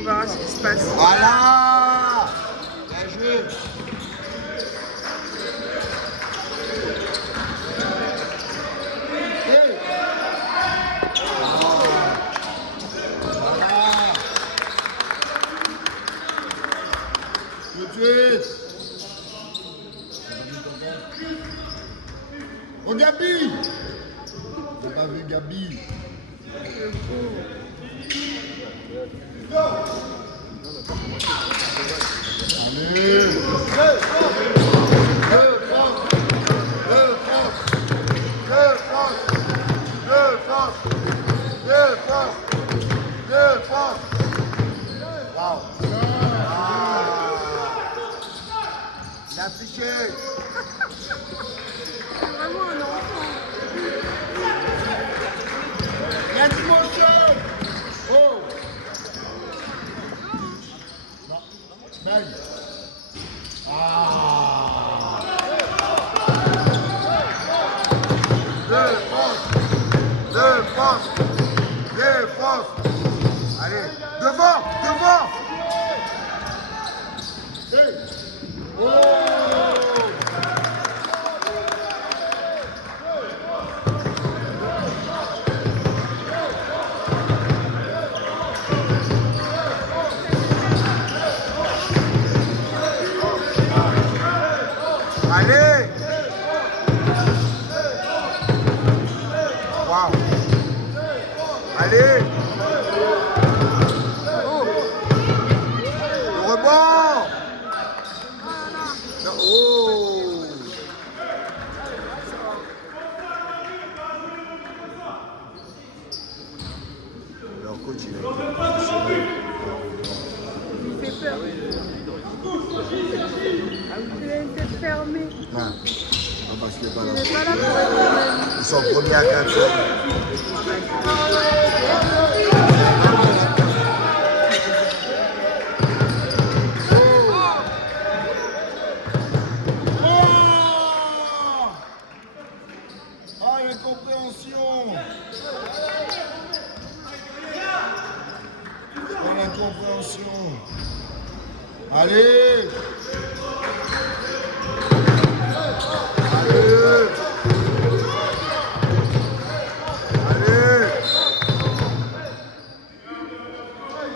On verra ce qui se passe. Voilà. Bien joué. Tout de suite. Oh Gabi. J'ai pas vu Gabi. C'est vraiment un enfant. Let's motion! Oh! Non. Bang! Ah! Défense! Allez, devant! Hey! Oh! Allez! Wow! Allez! Oh! Le rebond! Oh! Leur coach, il a été Il fait peur. Il a une tête fermée. non, parce qu'il n'est pas Il là. n'est pas là pour être Ils sont premiers à 4. Ah, l'incompréhension! Ah, l'incompréhension! Allez! Allez! Allez!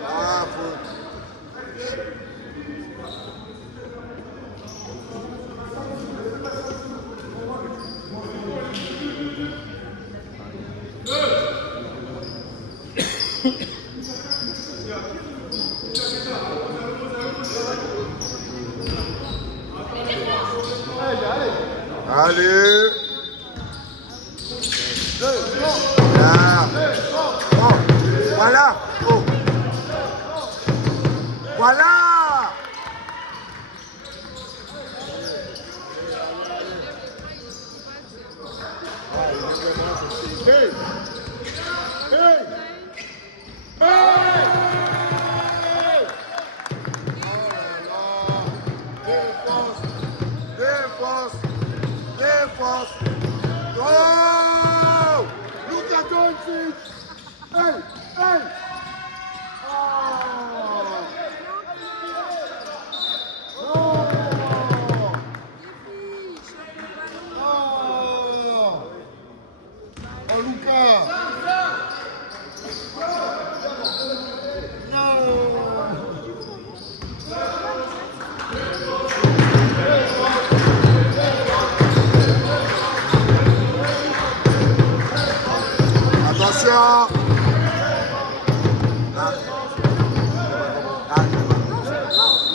Ah, faute! Allez! Là! Oh! Voilà! Oh! Voilà! Hey! Hey! Hey! Défense! Oh! Luka Doncic! Hey! Hey! Oh! Oh! Oh! Oh, Luka! Attention!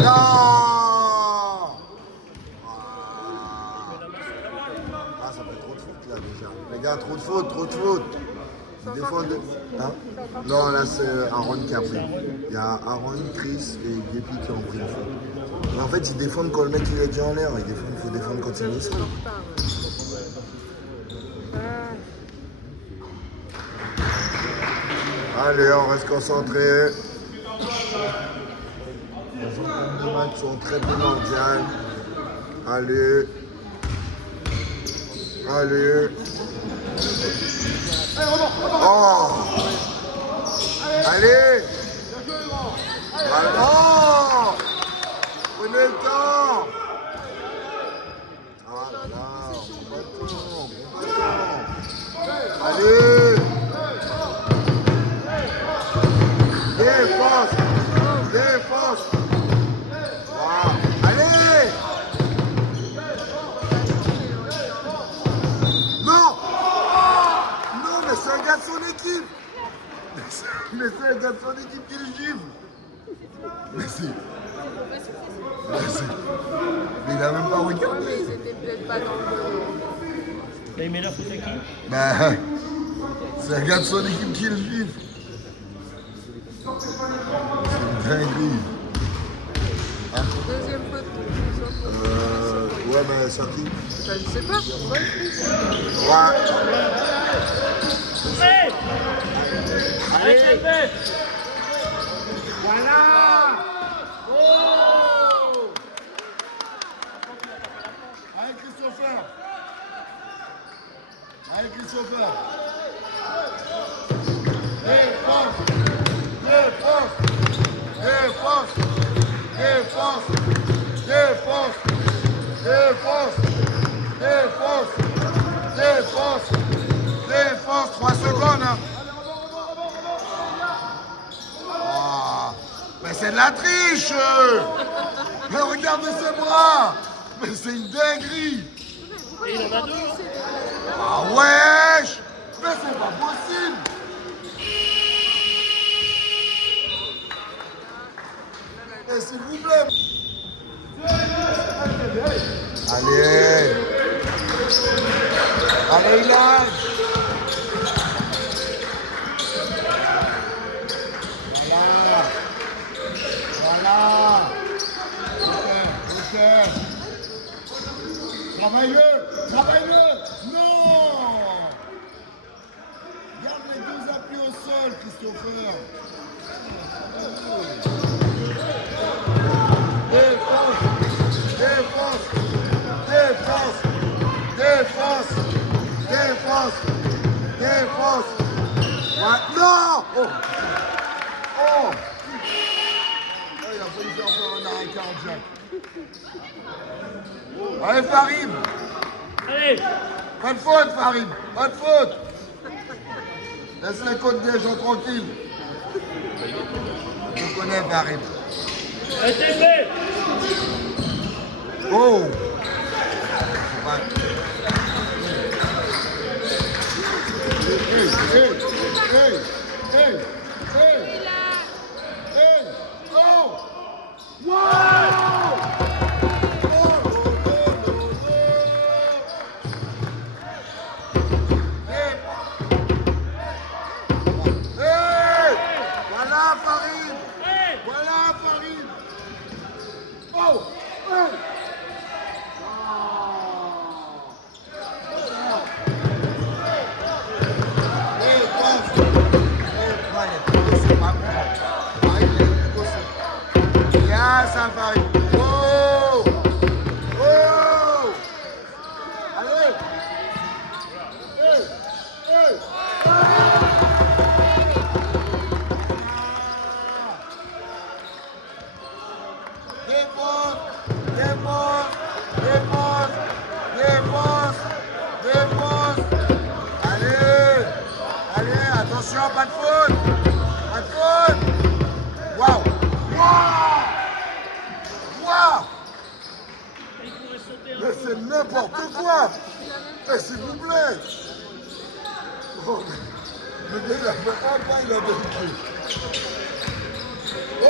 Non! Ah, ça fait trop de fautes là déjà. Les gars, trop de fautes. Ils défendent. Hein? Non, là c'est Aaron qui a pris. Il y a Aaron, Chris et Gepi qui ont pris une faute. Mais en fait, ils défendent quand le mec il est déjà en l'air. Il faut défendre quand il est ici. Allez, on reste concentré. Les entraînements de match sont très primordiales. Allez. Oh! Allez! Voilà. Oh, prenez le temps. Ah là là, bon bâton, bon bâton. Allez. Défense. Défense. Wow. Allez. Non. Non, mais c'est un gars de son équipe. Mais c'est un gars de son équipe qui le gifle. Merci. Merci. Mais il a même pas regardé. Mais ils étaient peut-être pas dans le. Là, il met la faute à qui? Bah, c'est un gars de son équipe qui le gifle. C'est une dinguerie. Hein? Deuxième faute. Ouais, mais sorti. Ça, je sais pas. Ouais. Hey! Allez, Albert! Voilà. Oh. Allez, Christopher. Allez, Christopher. Défense. Défense. Défense. Défense. Défense. Défense. Défense. Défense. Défense. 3 secondes. Hein. Oh, mais c'est de la triche. Mais regardez ses bras. Mais c'est une dinguerie. Et il en a deux. Ah wesh. Mais c'est pas possible. Mais s'il vous plaît. Allez. Allez, Ilan. Voilà. Voilà. Ok. Travaille-le. Travaille-le. Non. Garde les deux appuis au sol, Christopher. Défense. Défense. Défense. Défense. Défense. Défense. Ouais. Non. Oh. Oh. Oh, il a fallu faire un arrêt cardiaque. Allez, Farim. Allez! Pas de faute, Farim. Pas de faute. Laisse les côtes des gens tranquilles. Je connais Farim. Arrêtez, fait! Oh. Ouais. Hey, hey, hey, hey, hey, hey, oh! Wow! Oh, hey! Hey! Voilà Farid! Hey! Voilà Farid! Oh! Hey! Ça va. Oh! Oh! Allez! Hey! Hey! Défense! Défense! Défense! Défense! Défense! Allez! Allez, attention, pas de faute! Pas de faute! Waouh! Waouh! Waouh! Il pourrait sauter un Mais c'est n'importe quoi! Mais s'il vous plaît! Oh, le gars, il a fait un pas, il a vaincu. Oh!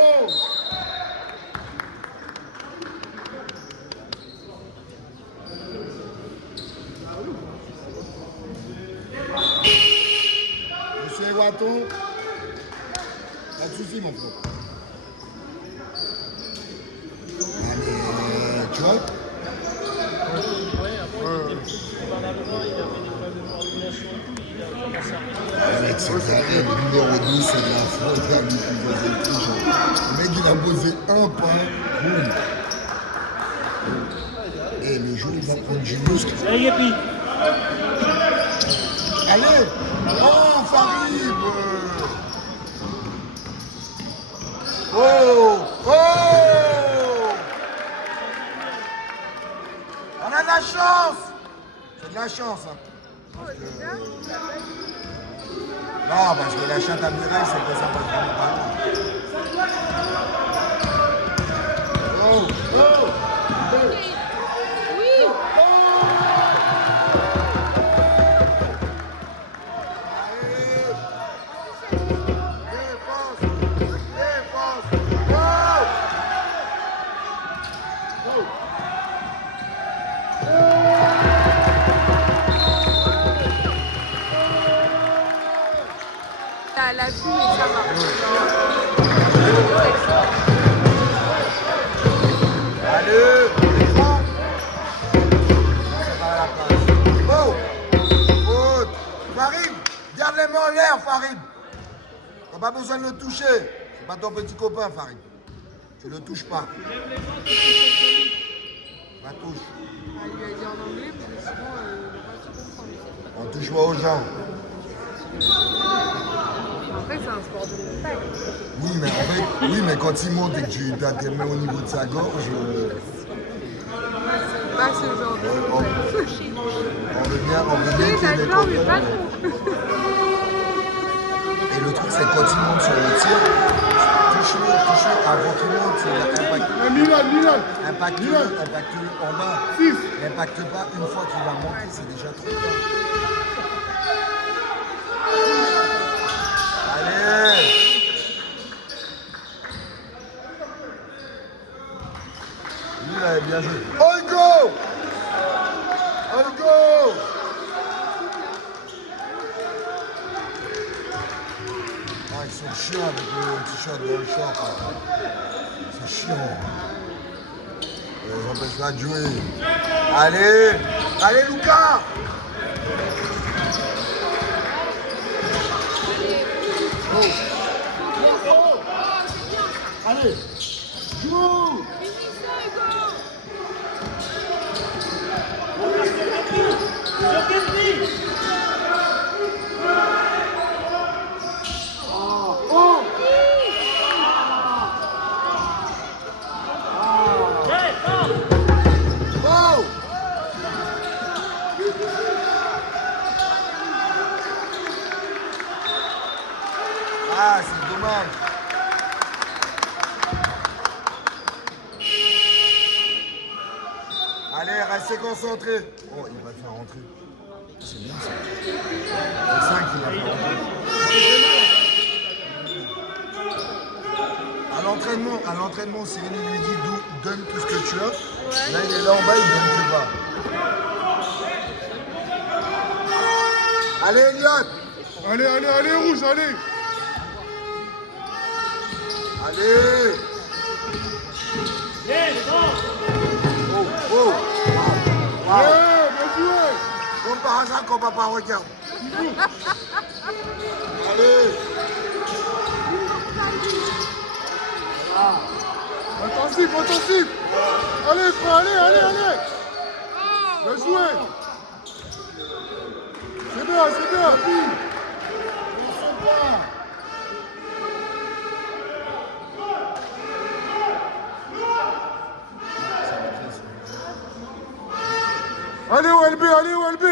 Monsieur Ewato, pas de soucis, mon frère. Allez, tu vois? Avec cet arrêt numéro 10, c'est de la faute à lui qui faisait le touche. Le mec, il a posé un pas, boum. Et le jour où il va prendre du muscle. Allez, Yepi! Allez! Oh, Farid! Oh! chance. Hein. Oh, c'est bien. Non, parce que la chatte à Mireille, c'est que ça va vraiment pas loin. Oh, oh. Oui. Défense, défense. Oh. La fumée, ça va. Allez, écran. C'est pas la passe. Oh, faute. Farid, garde les mains en l'air, Farid. T'as pas besoin de le toucher. C'est pas ton petit copain, Farid. Tu le touches pas. La touche. Elle lui a dit en anglais, parce que sinon, il va pas tout comprendre. On touche pas aux gens. Après, c'est un sport de contact. Oui, mais en fait, oui, mais quand il monte et que tu as tes mains au niveau de sa gorge, C'est pas ce genre de on veut bien Oui, qu'il y ait des d'accord, mais pas contrôles. trop. Et le truc, c'est que quand il monte sur le tir, touche-le avant qu'il monte sur Milan. impacte-le en bas. 6. N'impacte pas une fois qu'il va monter, c'est déjà trop tard. Allez! Lui, il avait bien joué. Olgo! Olgo! Ah, ils sont chiants avec le t-shirt de short. C'est chiant. Ils empêchent pas de jouer. Allez! Allez, Lucas! Allez, joue. Oh! Ah, c'est dommage. Allez, restez concentrés. Oh, il va le faire rentrer. C'est bien ça. C'est 5 qu'il va faire rentrer. À l'entraînement, Cyril lui dit donne tout ce que tu as. Là, il est là en bas, il donne plus bas. Allez, Elliot. Allez, rouge, allez. Allez. Oh, oh. Wow. Bien joué. Comme par hasard qu'on papa regarde. Allez. Attentif. Allez, frère, allez. Bien joué. C'est bien. Allez, OLB.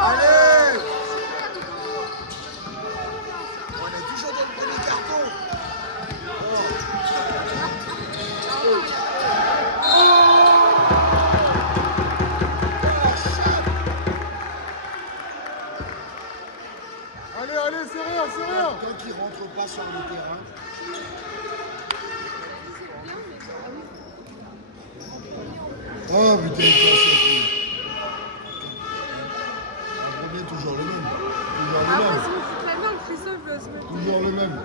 Allez. On est toujours dans le premier carton. Allez, c'est rien. Tant qu'il ne rentre pas sur le terrain. Oh putain, il passe aussi. Un premier, toujours le même. Après, c'est très bien, Christophe doit se mettre. Toujours le même.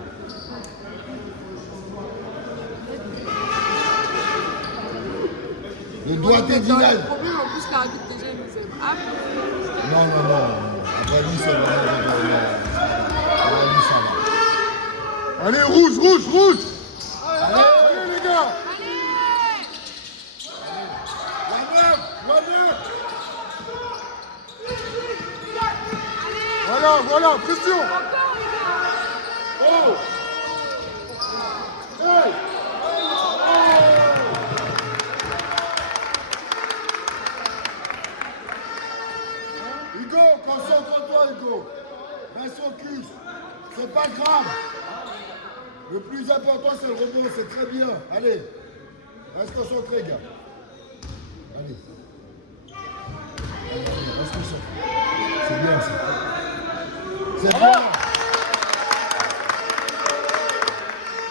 Le doigté Dans d'Inal. le problème, en plus, l'arbitre déjà, il nous aime. Ah, Non. Après lui, c'est vraiment. Après lui, ça va. Allez, rouge. Voilà, voilà, pression. Oh. Hey. Hugo, concentre-toi, Hugo. Reste focus. C'est pas grave. Le plus important, c'est le rebond. C'est très bien. Allez. Reste concentré, gars. Allez. Reste concentré. C'est bien, ça. C'est bien.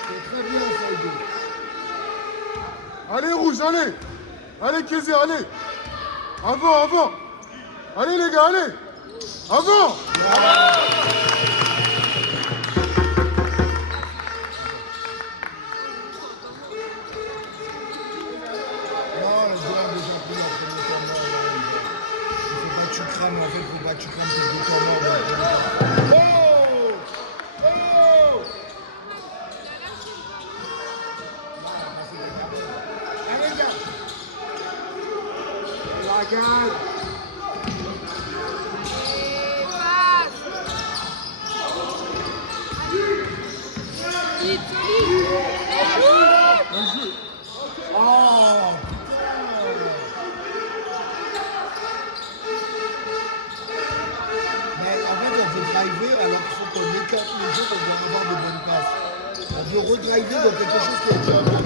C'est très bien, ça, Hugo. Allez, Rouge, allez. Allez, Kézé, allez. Avant, avant. Allez, les gars, allez. Avant. En fait, faut pas que tu crames tes deux temps morts. Oh! Oh! Allez, gars! La gagne! Oh! Driver alors qu'il faut qu'on écarte les jeux pour avoir de bonnes passes. On veut redriver dans quelque chose qui est déjà bon.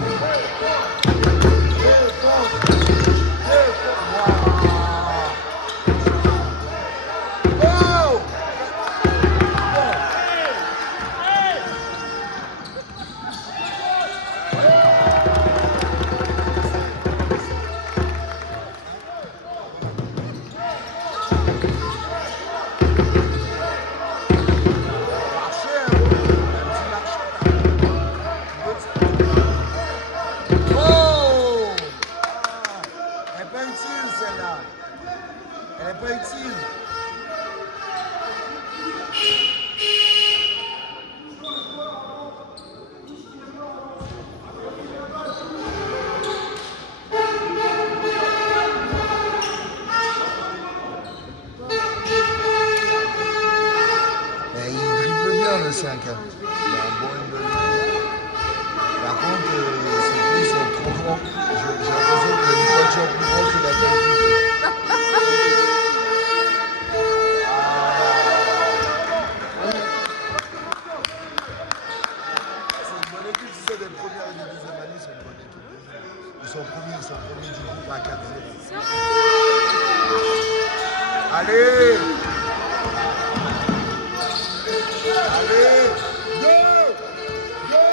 Elle n'est pas utile. Il dribble bien le 5. Il a un bon dribble. Par contre, ses pieds sont trop grands. J'ai l'impression qu'il y a une voiture plus grande que la tête. Ils sont premiers du groupe à 4-0. Allez! Allez! Go! Go!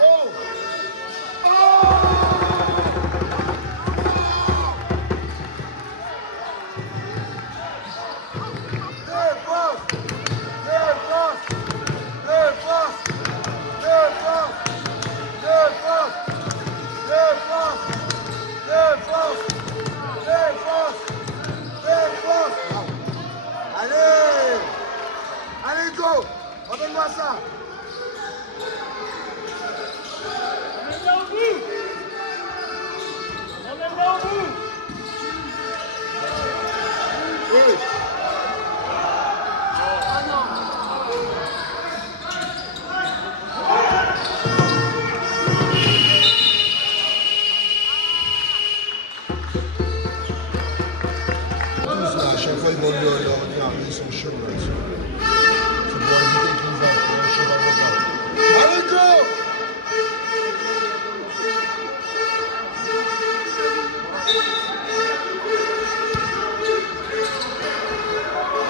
Oh! Emmène-moi ça! Emmène-la au bout! Emmène-la au bout! Oui. À chaque fois, ils vont leur dire, ils sont chauds là-dessus. C'est pour éviter qu'ils aillent, pour un cheval repas. Allez, go!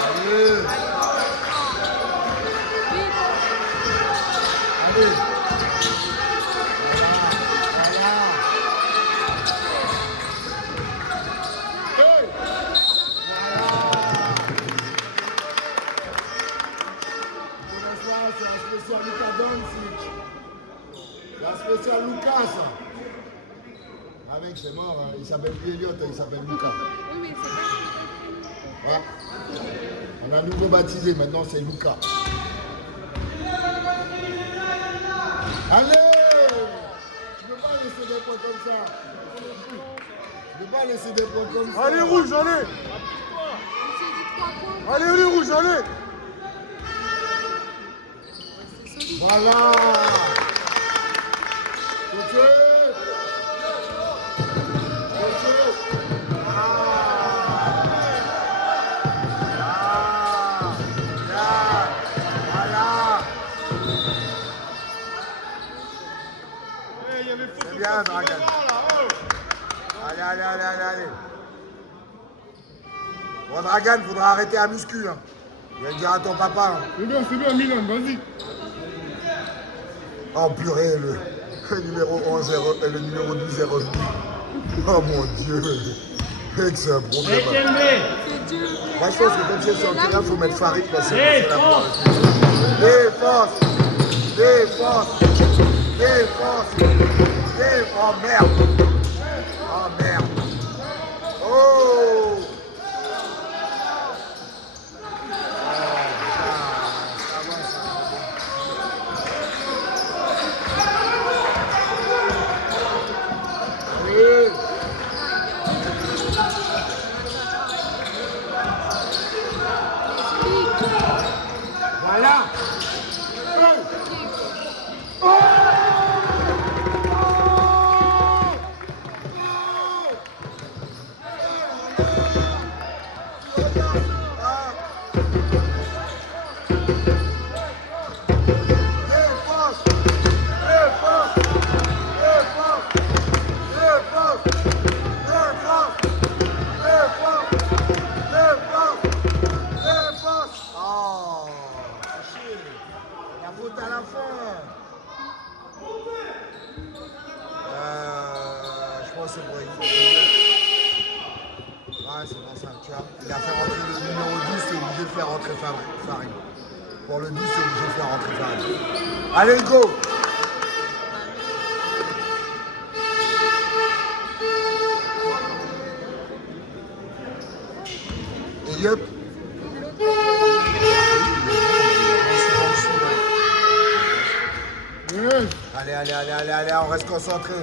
Allez! Allez! C'est un spécial Luka Doncic. C'est un spécial Lucas, ça. Ah mec, c'est mort, hein. Il s'appelle plus Elliot, il s'appelle Lucas. Oui, mais c'est pas. Ouais. On a nouveau baptisé, maintenant c'est Lucas. Allez! Tu peux pas laisser laisser des points comme ça. Je ne peux pas laisser des points comme ça. Allez, rouge, allez. On s'est dit 3 points. Allez, rouge, allez. C'est solide. Voilà. Coach. C'est bien, Dragan. Allez. Bon, Dragan, faudra arrêter à muscu. Hein. Je vais le dire à ton papa. Hein. C'est bien, Milan, vas-y. Oh purée, le numéro 11 et le numéro 12 est revenu. Oh mon Dieu. C'est un problème. C'est dur. Moi, je pense que comme c'est sur le terrain, il faut mettre Farid parce que Hey, c'est la force. Défense. Oh merde. Oh. Oui. Voilà. C'est bon ça, tu vois. Il a fait rentrer le numéro 10, c'est obligé de faire rentrer Farid. Pour le 10, c'est obligé de faire rentrer Farid. Allez, go! Et yep. Allez, on reste concentré.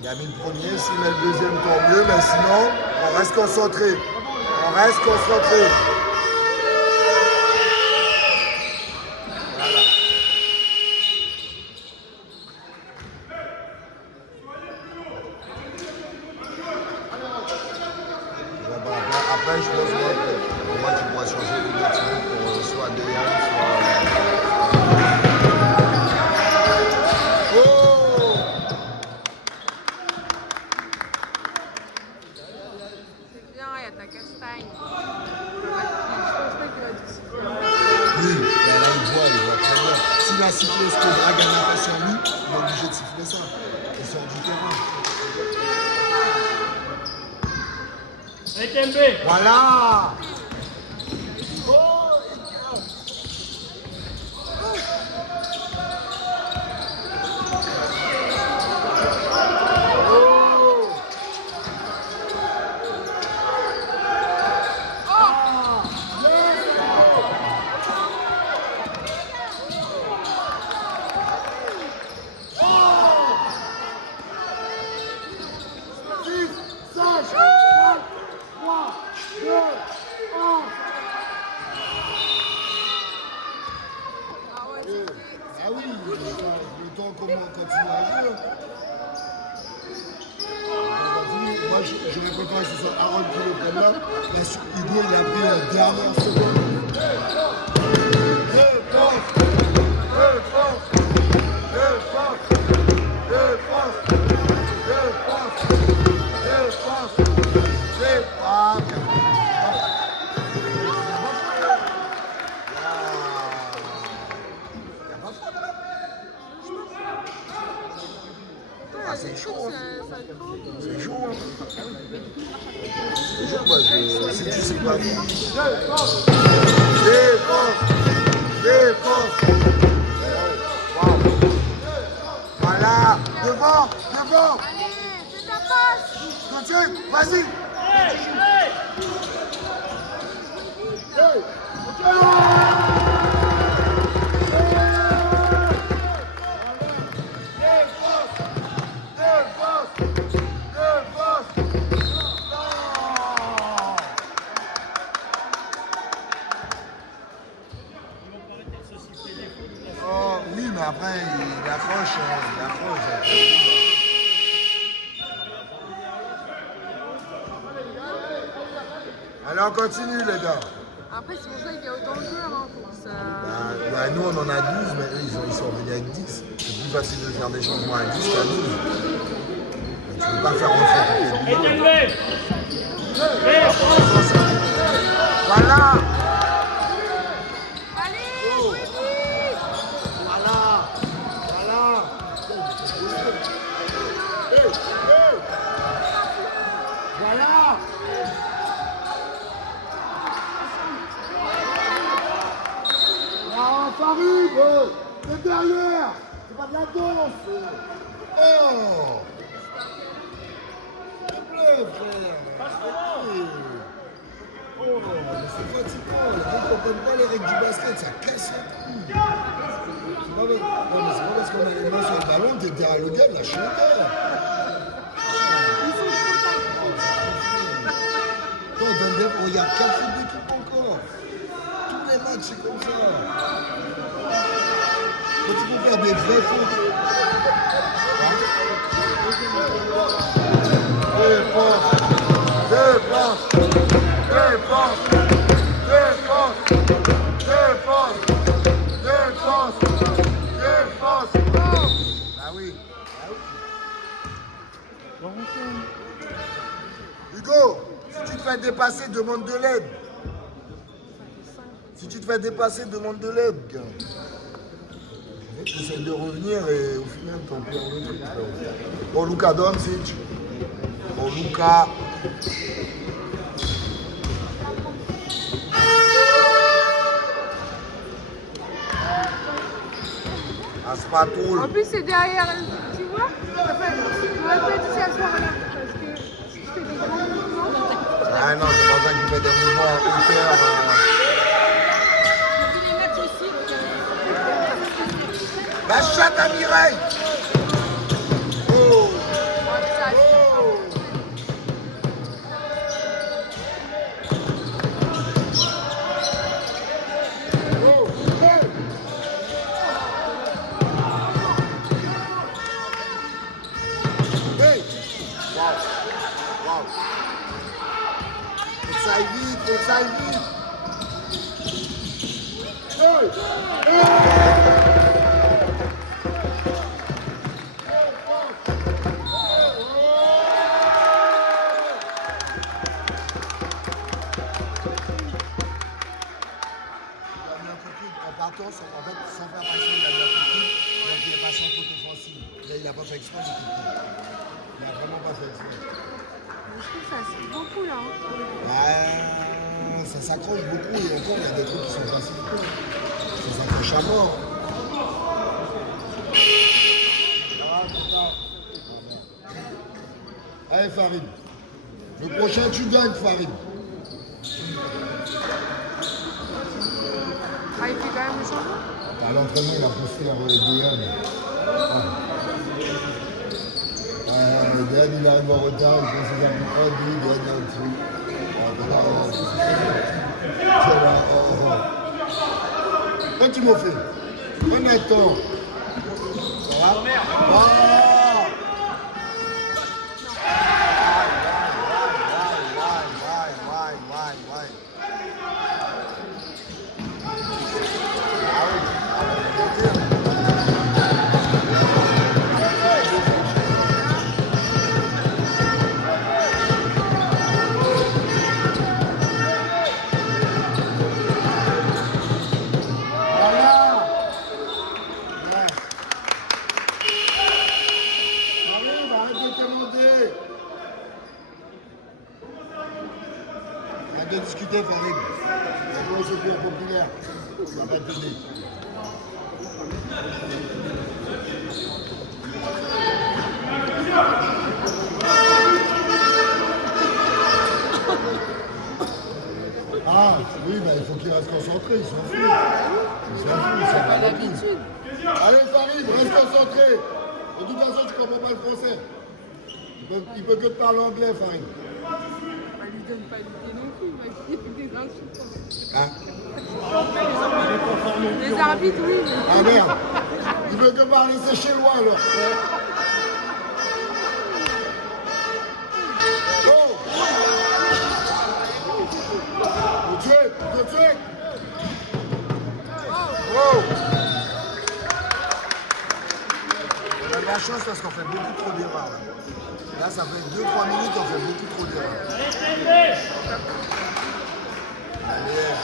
Il a mis le premier, s'il met le deuxième, tant mieux, mais sinon, on reste concentré. Voilà. Après, je pense que moi, tu pourras changer de team pour soit Dejan, soit... Castagne. Oui, mais là, il voit très bien. S'il a sifflé ce que Dragan a fait sur lui, il est obligé de siffler ça. Il sort du terrain. Ekembe. Voilà! Ah oui, le temps comment on continue à jouer. Moi, je ne répète pas que ce soit Aaron qui le prenne là, parce que Hugo, il a pris la dernière seconde. C'est chaud, hein. C'est chaud, hein. C'est chaud, moi, si tu sais pas. Défense. Wow. Voilà, devant. Allez, fais ta passe. Continue, vas-y. Allez, on continue, les gars. Après, c'est pour ça qu'il y a autant de joueurs. Hein, pour que ça... Bah, nous, on en a 12, mais eux, ils sont venus avec 10. C'est plus facile de faire des changements à 10 qu'à 12. Mais tu peux pas faire rentrer toutes les 12. Voilà. Allez, jouez vite. Voilà. Voilà. Ah, Farid, c'est derrière. C'est pas de la danse. Oh. S'il te plaît, frère. Oh, mais c'est fatigant. Les gars ne comprennent pas les règles du basket. Ça casse les couilles. C'est pas parce qu'on a les mains sur le ballon que t'es derrière le gars, lâche le gars. Il y a 4 foot d'équipe encore. Tous les matchs, c'est comme ça. Quand il faut faire des vrais foot. Défense. Ah oui. Hugo, si tu te fais dépasser, demande de l'aide. Si tu te fais dépasser, demande de l'aide. Tu essaies de revenir et au final, t'en perds le truc. Bon, Luka Doncic. Bon, Luka. Aspatoul. En plus, c'est derrière, tu vois. Enfin, j'aurais pas dû s'asseoir là. Parce que si je fais des grands mouvements. Ah non, c'est pas ça qui fait des mouvements en hauteur. Je vais les mettre aussi. La chatte à Mireille. Oh. Ouais, ça arrive. Ça aille vite, faut que ça aille vite. En partant, en fait, sans faire passer, il a mis un coup de pied, donc il est passé en faute offensive. Là, il n'a pas fait exprès du coup de pied. Il n'a vraiment pas fait exprès. Je trouve ça c'est beaucoup là. Hein. Ça s'accroche beaucoup et encore il y a des trucs qui sont passés. Ça s'accroche à mort. Allez, Farid. Le prochain, tu gagnes, Farid. Ah, il fait quand même le changement. À l'entraînement, il a posté un relais DM. Le DM, il arrive en retard, il fait ses amis. Oh, lui, il gagne un truc. Qu'est-ce que tu m'as fait? Honnêtement. Ça va? Arrête de discuter, Farid. C'est bon, c'est plus populaire. Ça va pas t'aider. Ah, oui, bah, il faut qu'il reste concentré, ils s'en foutent. Ils s'en foutent, ça va L'habitude. Allez, Farid, reste concentré. De toute façon, tu comprends pas le français. Il peut que te parler anglais, Farid. On lui donne pas l'idée non plus, il va dire des insultes. Hein? Les arbitres, oui. Mais... Ah merde. Il veut que parler, c'est chez moi, alors. Oh. la chance parce qu'on fait beaucoup trop d'erreurs. Là, ça fait 2-3 minutes, on fait beaucoup trop d'erreurs. Allez.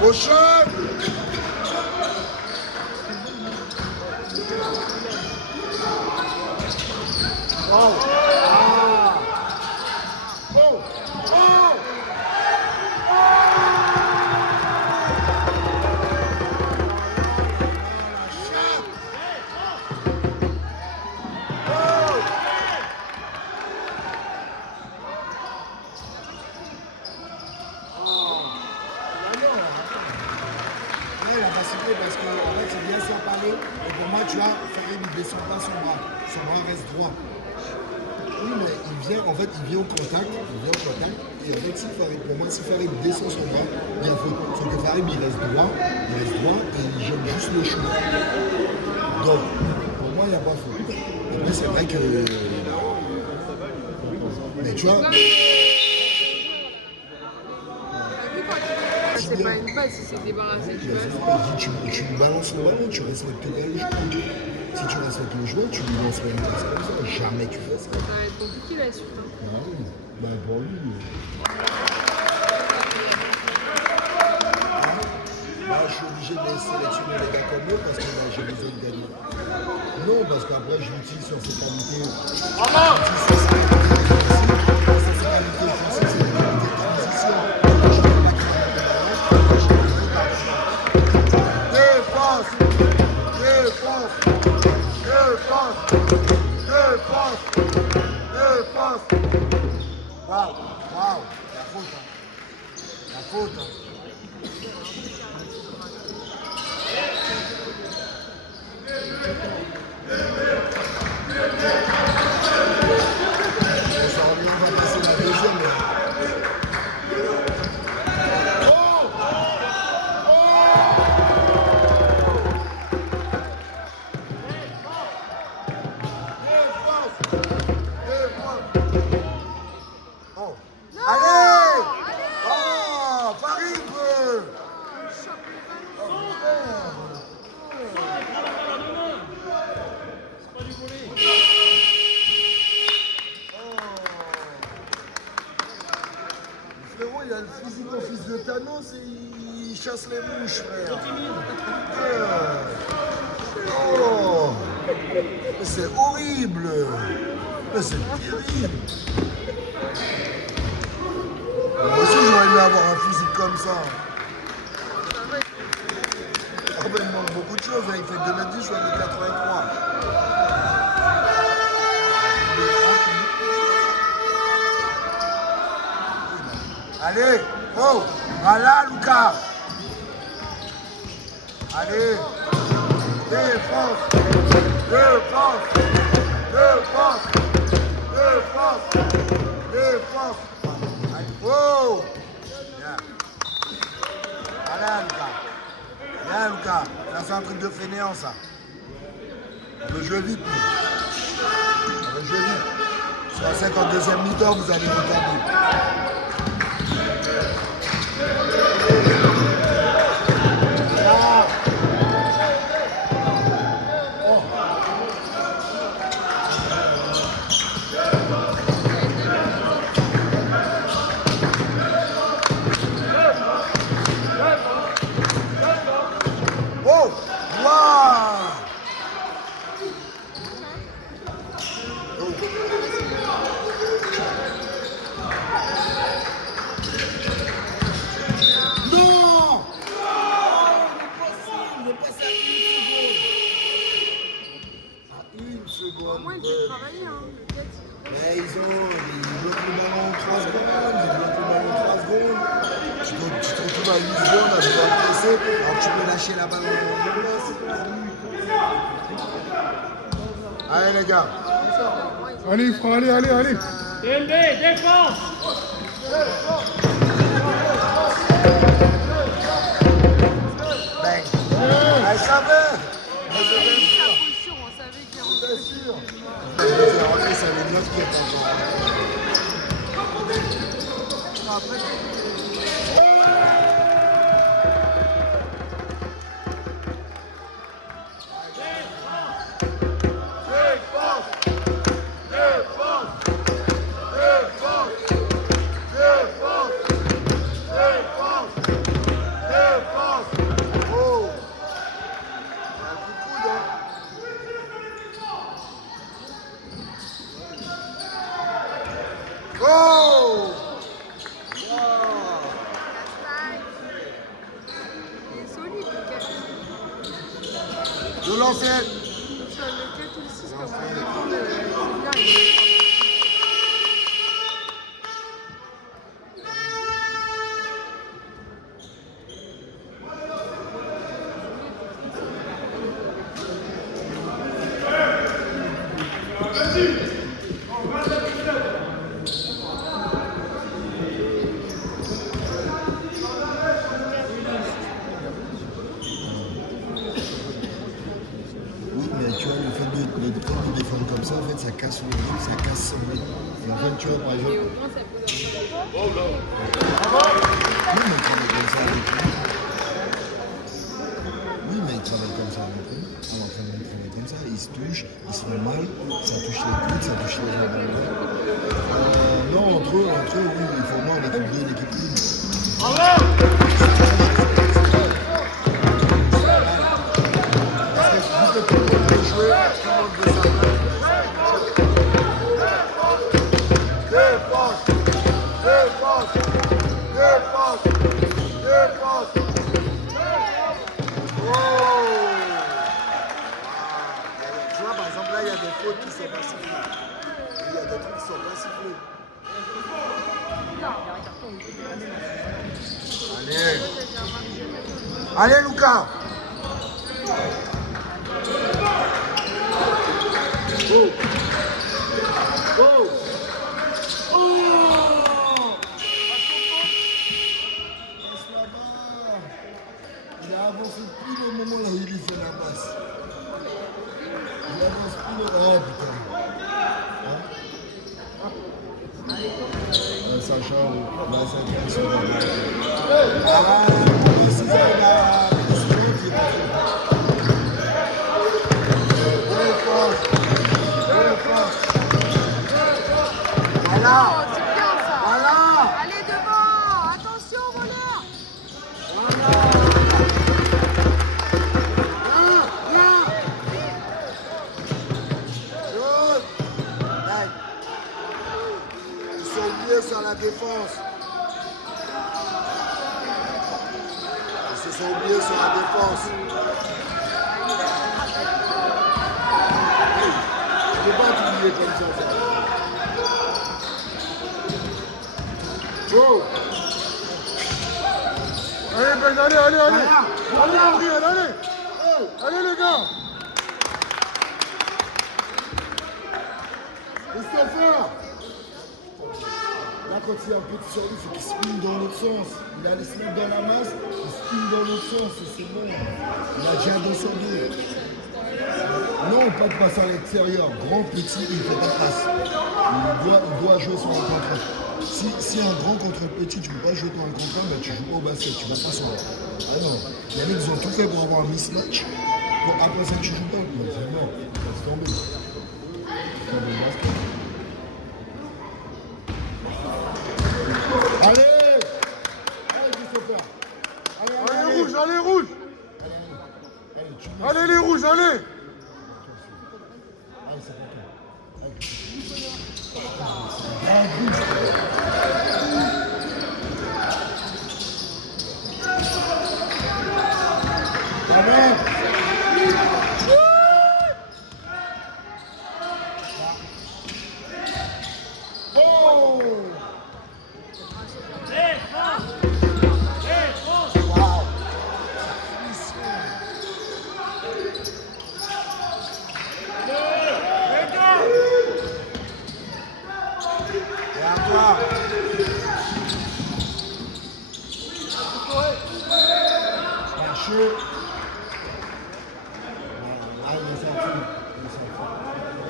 Au champ. Oh. Ah. Oh. Oh. Il a pas sifflé parce que en fait, il vient sans parler. Et pour moi, tu vois, Farid, il ne descend pas son bras. Son bras reste droit. Oui, mais il vient, en fait, il vient au contact. Et en fait, si Farid, pour moi, si Farid descend son bras, il y a faute. Sauf que Farid, il reste droit et il gêne juste le chou. Donc, pour moi, il n'y a pas faute. Après, c'est vrai que. Mais tu vois. C'est pas une passe, il s'est débarrassé du ballon. Tu lui balances le ballon, tu respectes pas le joueur. Si tu respectes le joueur, tu lui lances pas une passe comme ça. Jamais tu fais ça. Ça va être compliqué la suite. Hein. Non, bah pour lui. Là, je suis obligé de sélectionner les gars comme eux parce que là, j'ai besoin de gagner. Non, parce qu'après, je l'utilise sur ses qualités. Waouh, waouh, la faute. Hein. La faute. Hein. On va passer la deuxième. Frérot, il a le physique au fils de Thanos et il chasse les mouches, frère. Oh, mais c'est horrible. Mais c'est terrible. Moi aussi, j'aurais aimé avoir un physique comme ça. Ah ben, il manque beaucoup de choses. Hein. Il fait 2m10, je suis à 1m83. Allez, oh, voilà Lucas. Allez, défense, défense, défense, défense, défense. Allez, oh, bien. Voilà Lucas. Bien Lucas, ça c'est un truc de fainéant ça. On veut jouer vite. On veut jouer vite. Sur la 52e mi-temps, vous allez vous gagner. Au moins, il fait travailler. Hein. Mais ils bloquent le ballon en 3 secondes, ils bloquent le ballon en 3 secondes. Tu te retrouves à 8 secondes à devoir presser, alors tu peux lâcher la balle en Allez les gars. Allez, frère, allez, allez, allez. TLD, défense. Bang. Allez, ça va. La position, on savait qu'il y avait Bien sûr. C'est les 9 qui est Oh! Il est solide, le gars. De l'ancienne. Sur le 4 ou le 6, comme on dit, c'est bien. Il est Oui, mais tu vois, le fait de défendre comme ça, en fait, ça casse le rythme, ça casse son rythme. Et en fait, tu vois, par exemple. Et au moins, ça pose un peu la Oui, mais il travaille comme ça avec lui. Oui, mais il travaille comme ça avec lui. En entraînement, il travaille comme ça. Il se touche, il se fait mal, ça touche les coudes, ça touche les jambes. Non, entre eux, oui, il faut au moins l'équipe 2 et l'équipe 1. Tu vois, par exemple, là, il y a des fautes qui sont pas sifflées. Il y a des trucs qui sont pas sifflés. Allez. Allez, Lucas. Oh. Oh. Il a avancé plus le moment là où il fait la passe. Il avance plus le... Oh putain. Hein? Sacha, là, ça fait son ah, c'est ça, là. Voilà. Oh, c'est bien ça. Voilà. Allez devant. Attention, voleur. Ils sont oubliés sur la défense. Ils se sont oubliés sur la défense. Je ne peux pas t'oublier comme ça. Oh. Allez, Ben, allez. Allez, Gabriel, allez. Allez, les gars. Christopher! Là, quand il y a un petit sur lui, il faut qu'il spin dans l'autre sens. Il a les slips dans la masse, il spin dans l'autre sens et c'est bon. Il a déjà 2 sur 2. Non, pas de passe à l'extérieur. Grand, petit, il ne fait pas de passe. Il doit jouer sur un contre. Si un grand contre un petit, tu ne peux pas jouer dans un contre, ben tu joues au basket, tu vas pas sur. Ah non, les mecs ils ont tout fait pour avoir un mismatch. Après ça, tu joues pas. C'est bon, laisse tomber. Allez! Allez, Christopher! Allez, rouge. Allez, les rouges, allez. Allez, c'est pour toi. Oh! Et à toi. Chercher. Ah, il est sorti.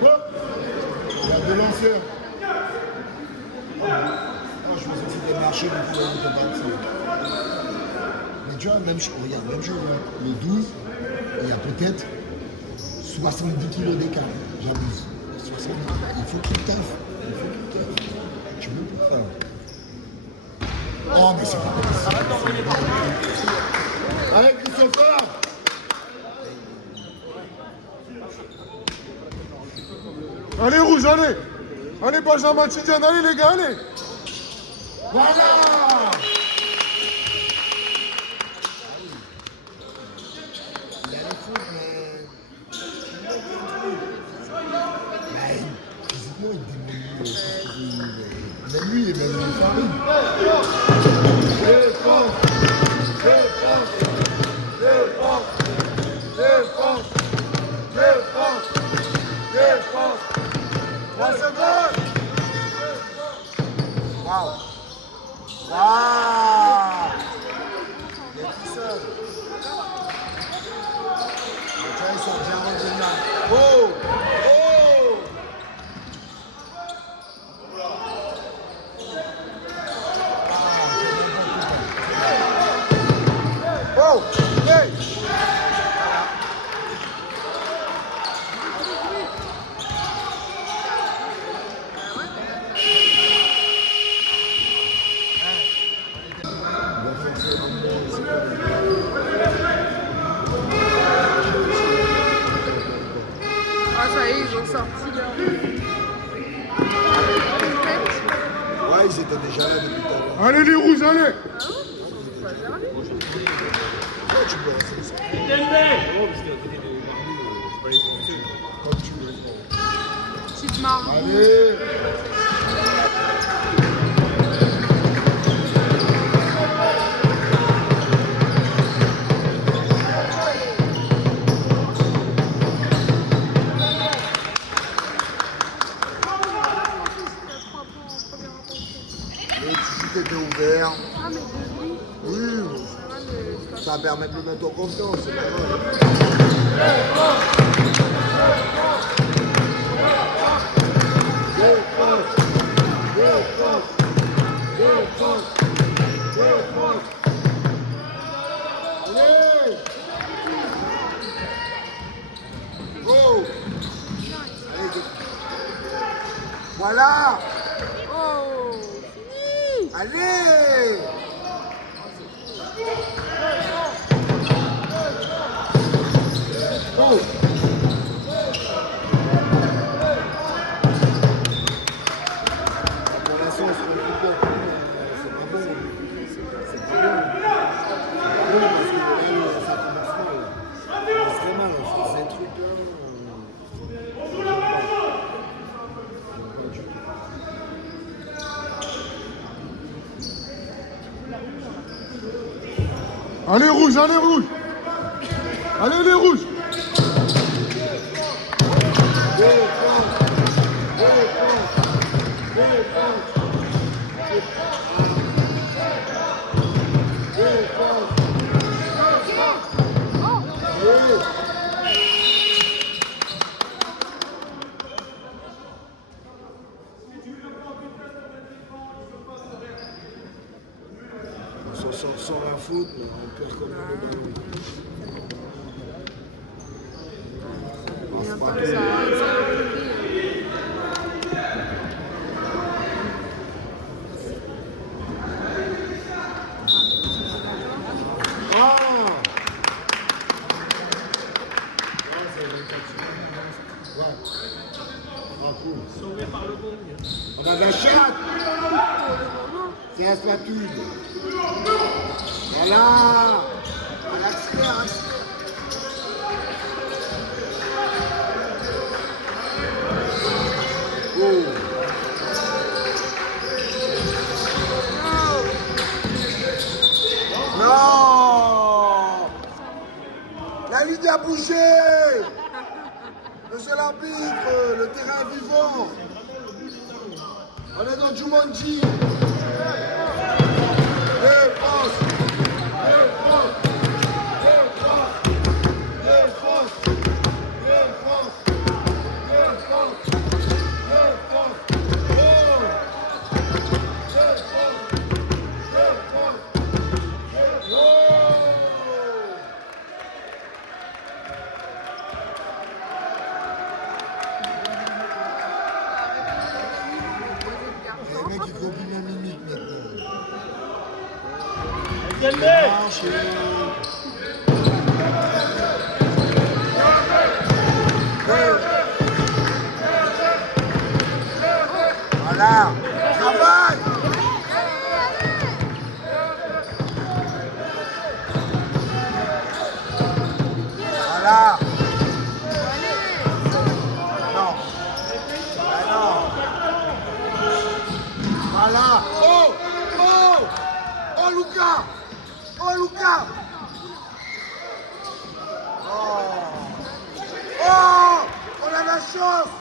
Quoi? Il y a 2 lanceurs. Oh, je pensais que c'était marché, mais il n'était pas dessus. Mais tu vois, regarde, même chose, hein. Le 12, il y a peut-être 70 kilos d'écart. J'abuse. 70. Il faut qu'il taffe. Tu peux pas faire. Oh, mais c'est pas possible. Allez, Christopher! Allez, rouge, allez. Allez, Benjamin Tidjane, allez les gars, allez. Voilà. Il a le foot, mais... Physiquement, il démolit. Même lui, il est même une farine. Défense. Défense. Défense. Défense. Défense. Défense. 3 secondes. Waouh. Waouh. Il est tout seul. Ok, ils sont bien revenus là. Oh. Oh. Oh. Hey. Ah, ça y est, ils ont sorti leur tête. Ouais, ils étaient déjà là depuis tout à l'heure. Allez les rouges, allez. Pas jamais. Pourquoi tu peux rester ça? Dembélé. Comme tu veux. Petite marque. Allez. Et tout était ouvert. Ah, mais de lui. Oui, Ah, mais ça permet de le mettre en confiance, c'est pas grave. Défense. Défense. Défense. Défense. Allez. Go! Allez, voilà! Oh, fini. Allez! Oh. Pour l'instant, on se rend compte que c'est pas bon. C'est pas bon. Oui, parce que là, ça commence mal. Ça commence très mal. Je faisais un truc là. Pas du tout. Allez rouge, allez rouge. Allez les rouges. On s'en sort sans la faute, mais on perd comme on Combien de temps que ça a occupé? Ah! Ouais. Ah, cool. Sauvé par le bon. On a de la chatte! C'est la spatule. Voilà! Allez, accélère, accélère. Oh! Non! La ligne a bougé! Monsieur l'arbitre, le terrain est vivant! On est dans Jumanji! Défense! Défense! Défense! Défense! Défense! Défense! Défense! Oh! Défense! Défense! Oh! Les mecs, ils copient ma mimique maintenant. Dembélé. Marche. Voilà. Travaille. Voilà. Non. Ah non. Voilà. Oh. Oh. Oh, Lucas. Oh, Lucas. Oh. Oh. On a la chance.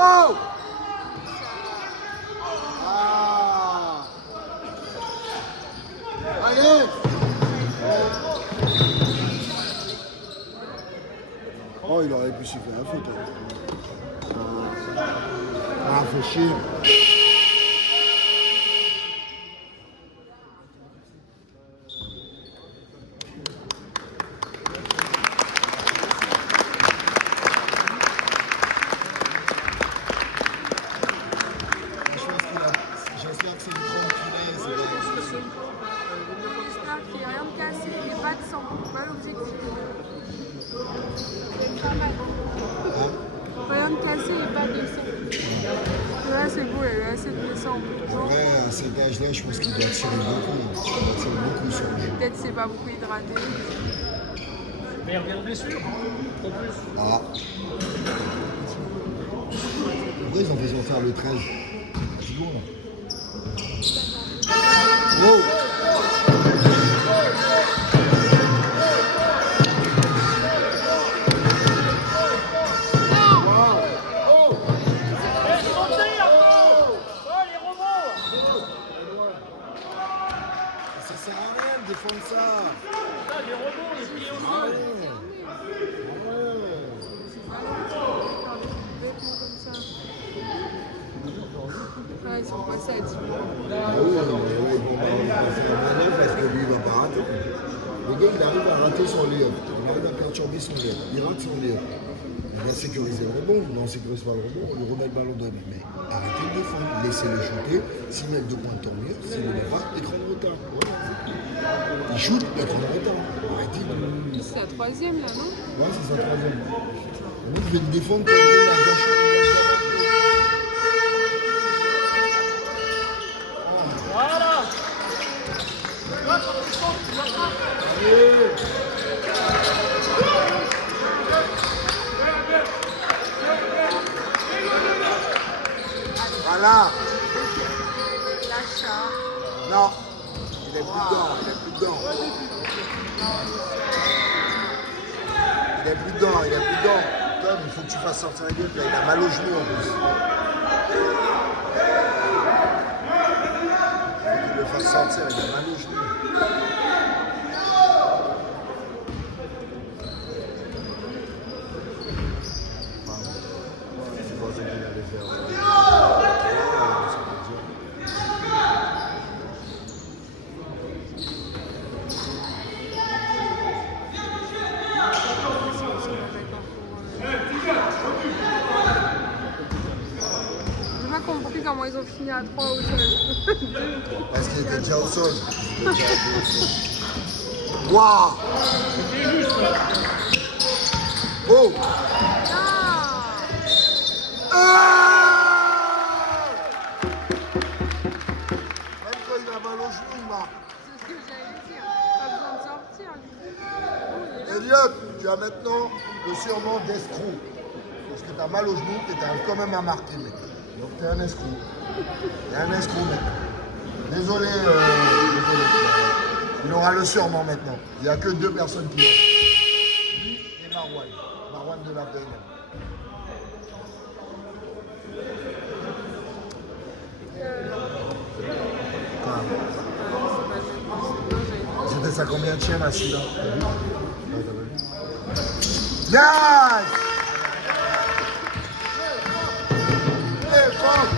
Oh! Ah! Allez! Oh, il aurait pu s'y faire la faute. Ah, fait chier. J'espère que c'est une grande punaise. J'espère qu'il n'y a rien de cassé et pas de sang. Pas l'objectif. Pas mal. Rien de cassé et pas de sang. Là, c'est beau, il y a eu assez de sang. Ouais, à cet âge-là, je pense qu'il doit tirer beaucoup. Il doit tirer beaucoup sur le jeu. Peut-être c'est pas beaucoup hydraté. Mais il revient de blessure. En plus. Ah. Pourquoi ils ont besoin de faire le 13? Fatigant, là. Oh! Ça sert à rien de défendre ça. Les rebonds, les pieds au Ah sol. ouais. Ouais, ils sont passés à 10 points. Ah oui, non, mais oui, bon, bah, on va faire un manœuvre parce que lui, il va pas rater. Le gars, il arrive à rater son layup. Il arrive à perturber son layup. Il rate son layup. On va sécuriser le rebond. Non, on ne sécurise pas le rebond, on lui remet le ballon donné. Mais arrêtez de défendre. Laissez-le shooter. S'il met 2 points de temps mieux. S'il ne le met pas, écran de retard. Voilà. Il shoot, écran de retard. Arrêtez de... C'est la troisième là, non? Ouais, c'est sa troisième. Nous, je vais le défendre quand il a bien shooté. Voilà. Voilà. L'achat. Non. Il est plus dedans. Il est plus dedans. Il est plus dedans. Il est plus dedans. Tom, il faut que tu fasses sortir la gueule. Là, il a mal au genou en plus. Il faut qu'il le fasse sortir. Il a mal au genou. Pardon. Je pensais qu'il allait faire. J'ai pas compris comment ils ont fini à 3 au sol. Parce qu'il était déjà au sol. Waouh! Oh! Ah! Même quand il a mal au genou, il marque. C'est ce que j'allais dire. Pas besoin de sortir. Elliot, tu as maintenant le surnom d'escroc. Parce que tu as mal au genou et tu arrives quand même à marquer, mec. Donc tu es un escroc. Tu es un escroc, mec. Désolé, désolé. Il aura le surnom maintenant. Il n'y a que 2 personnes qui l'ont. Lui et Marwan. Marwan de la PNL. C'était sa combien de chiens, assis là? Nice! Eh, fuck!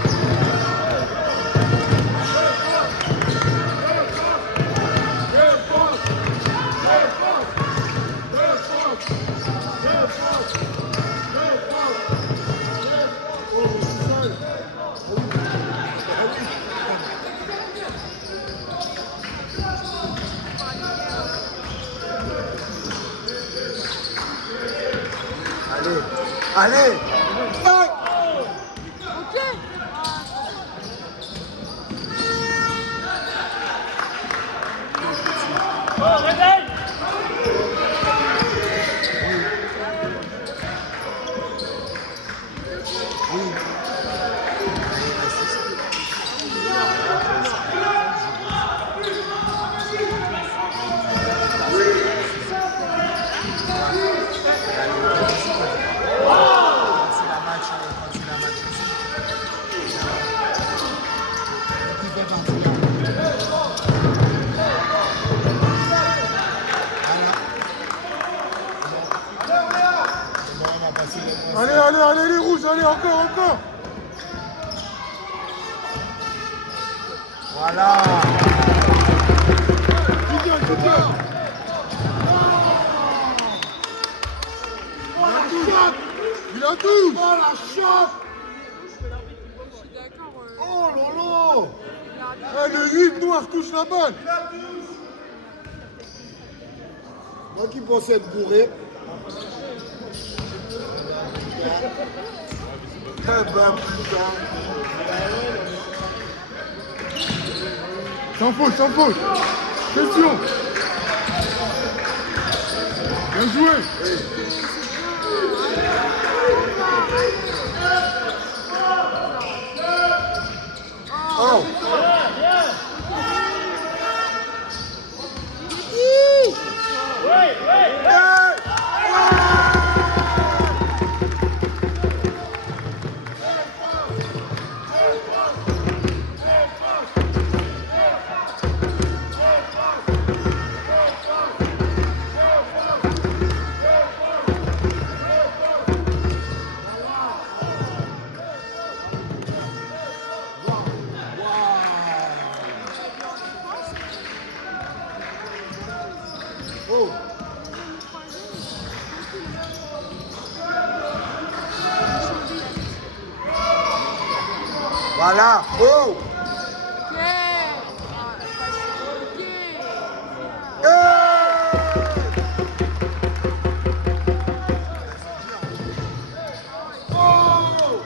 Allez. Ok. Oh, réveille! Allez, allez, allez, les rouges, allez, encore, encore. Voilà. Qui gagne, qui gagne? Il a 12. Oh la chope. Je suis d'accord. Oh lolo. Eh, le 8 noir touche la balle. Moi qui pensais être bourré. Eh ben putain. Sans faute, sans faute. Question. Bien joué. Oh. Voilà. Oh. Ok. Ah, ok.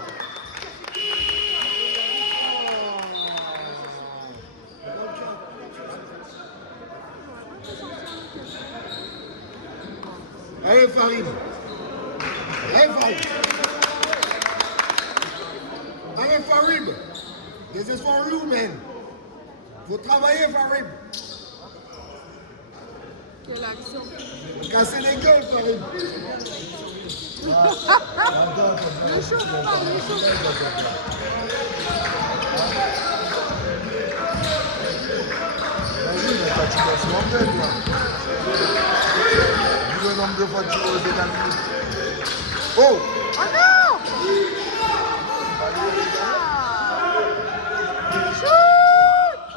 Allez Farid. Allez Farid. Allez Farid. This is for you, man. Faut travailler Farid. Quelle action. Faut casser les gueules Farid. Le chaud, papa, le chaud. Vas-y, mais toi, tu dois se monter, toi. Vu le nombre de fois que tu vas au minute. Oh. Oh non! Shoot!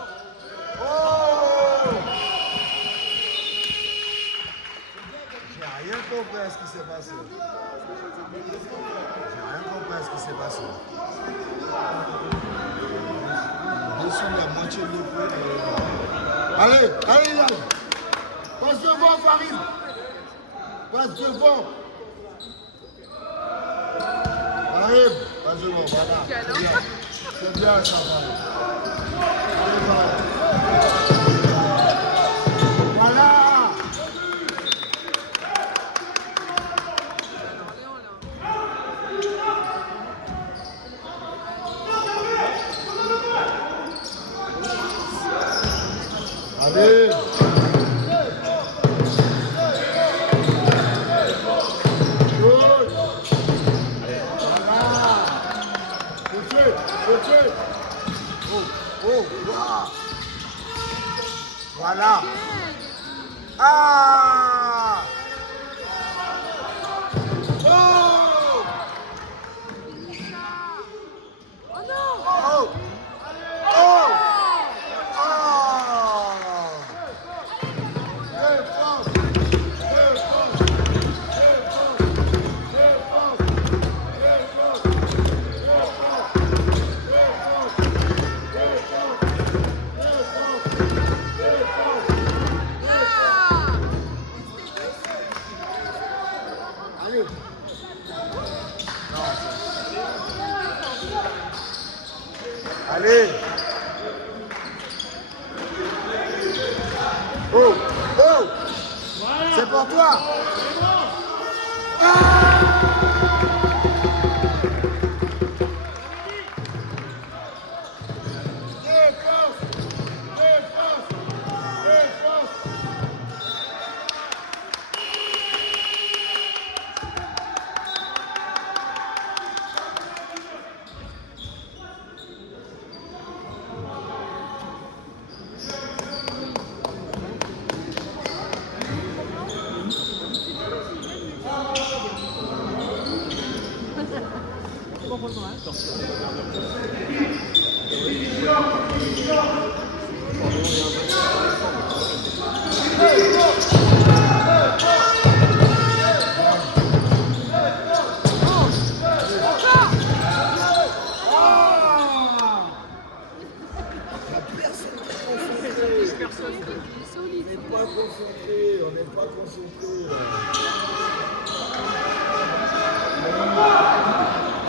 Oh. J'ai rien compris à ce qui s'est passé. J'ai rien compris à ce qui s'est passé. Dessus la moitié de l'eau. Allez, allez Yann. Passe devant Farid. Passe devant. Arrive. Passe devant, voilà. C'est bien. C'est bien ça Farid. Allez Farid. Voilà. Allez. Oh, wow. Voilà. Ah. Oh. Oh non! Oh. Oh. Oh, oh, c'est pour toi. On n'est pas concentré.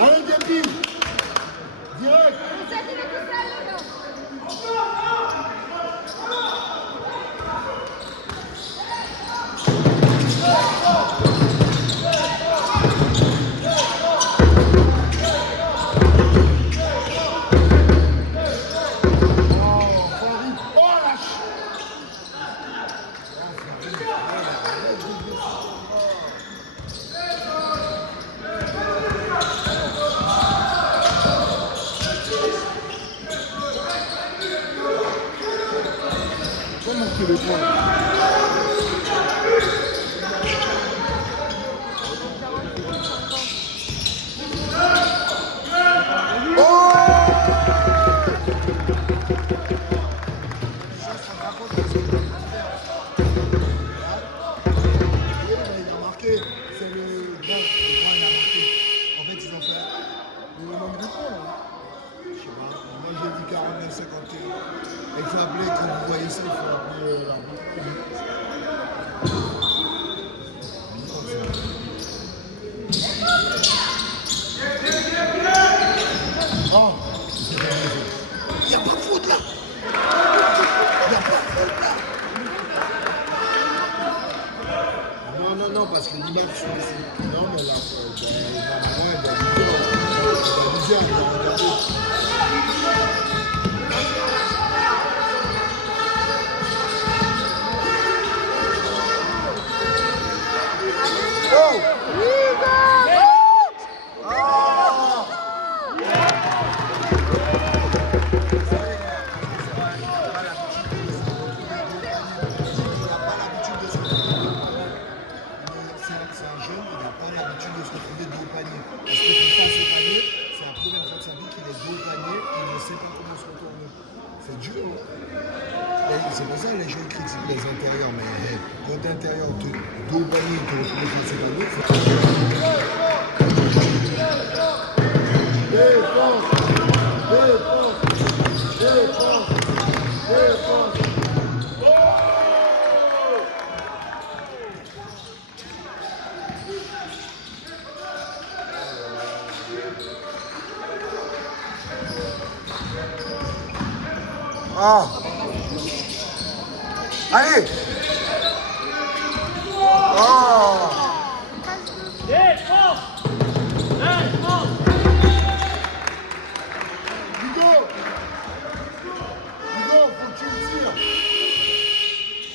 Allez, Gabi! Direct! Il faut appeler, quand vous voyez ça, il faut appeler oh. Il n'y a pas de faute là. Il n'y a pas de faute là. Non, non, non, parce que l'image, non, mais là, il doit c'est pour ça que les gens critiquent les intérieurs, mais quand l'intérieur te dos au panier, te retrouve dans ses paniers, Ah. Allez. Oh.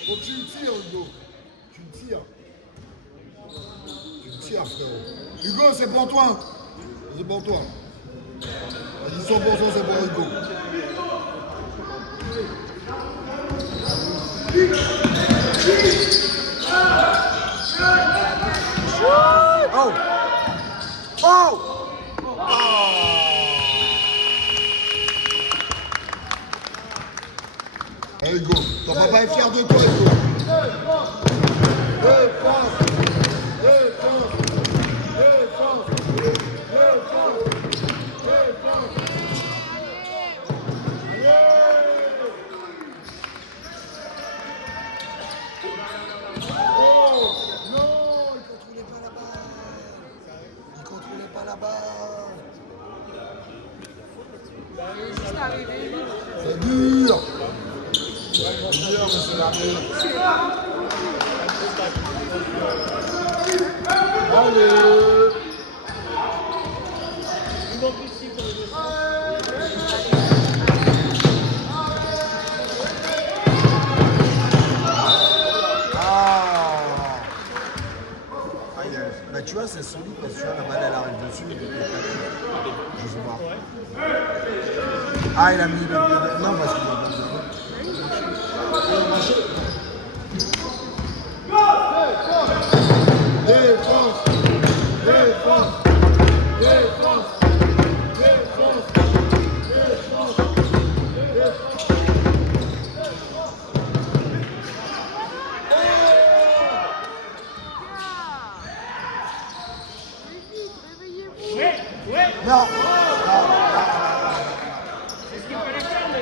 Hugo, tu le tires, Hugo. Tu le tires. Tu le tires, frérot. Hugo, c'est pour toi. C'est pour toi. Vas-y, 100%, c'est pour Hugo. Oh. Oh. Hey, Hugo, ton papa est fier de toi, Hugo. C'est dur. Bah, tu vois, c'est solide parce que tu vois, la balle elle arrive dessus. Je sais pas. Ah, il a mis le. Non, parce qu'il a pas de. Défense. Défense. Défense. Défense. Défense. Réveillez-vous. Ouais, ouais. Non! C'est ce qu'il fallait faire, mais...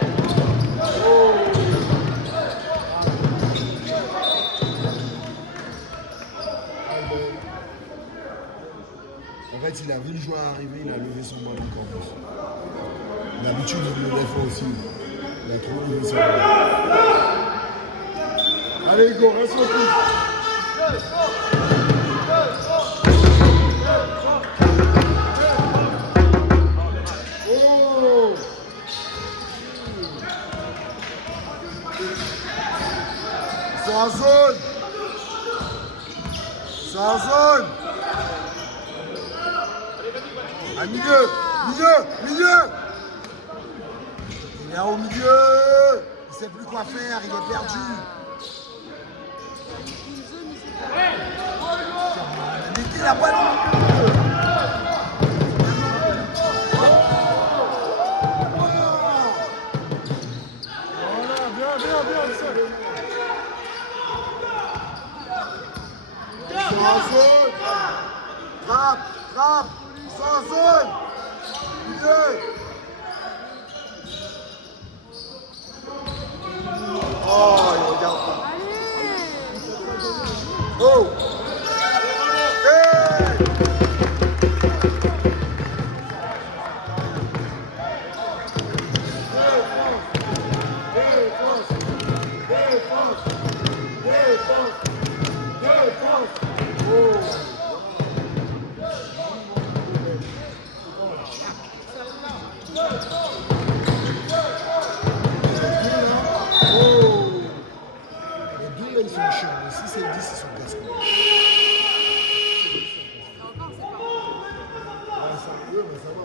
En fait, il a vu le joueur arriver, il a levé son ballon encore plus. D'habitude, il le lève aussi. Il a trop levé son ballon. Allez, Hugo, reste focus. Oh! Ils sont en zone! Ils sont en zone! À milieu! Milieu! Milieu! Il est au milieu! Il sait plus quoi faire, il est perdu! Mettez la balle au milieu! Voilà, bien, bien, ça. Ils sont en zone! Frappe! Frappe! Ils sont en zone! Milieu! Oh, il regarde pas. Oh! Hey! Les 2 ils sont chiants, les 6 et 10 ils sont casse-couilles. Ouais, ça peut, mais ça va.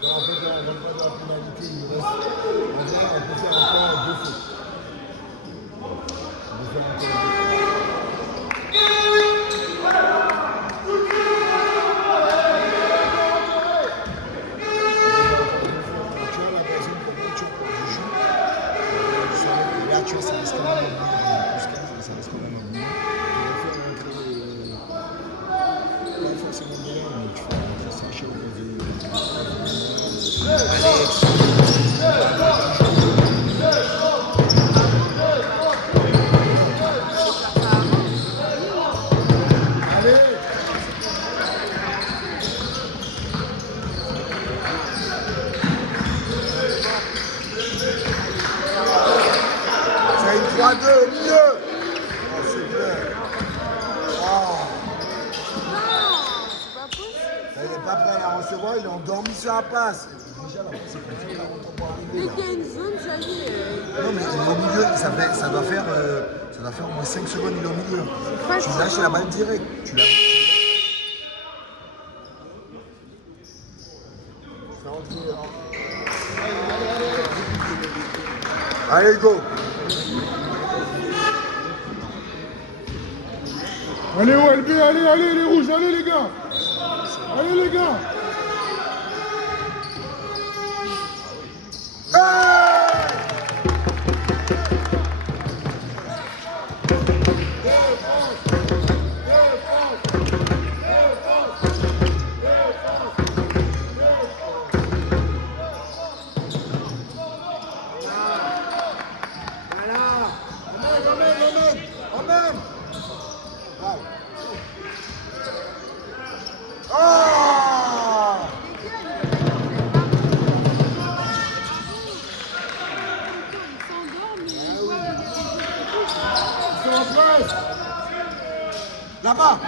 En fait, on va pas de la pénalité, il reste. On peut faire encore 2 fautes. On peut faire encore 2 fautes. Tu vois, la personne pour moi, tu joues. Là, tu vois, ça reste quand même un plus 15, ça reste quand même un bon. Tu vas faire rentrer. Pas forcément de là, mais tu fais ça chez C'est une 3-2 au milieu. Oh, c'est clair. Oh. C'est pas possible. Il n'est pas prêt à la recevoir, il est endormi sur la passe. Déjà, la passe, c'est comme ça, 40 ans pour Dès arriver. qu'il y a une zone, ça y est. Non, mais il est au milieu, ça doit faire au moins 5 secondes, il est au milieu. Tu lâches la balle direct. Tu lâches. Allez, go! Allez, OLB, allez, les rouges, allez, les gars. Allez, les gars. Oh! Reste. Là-bas.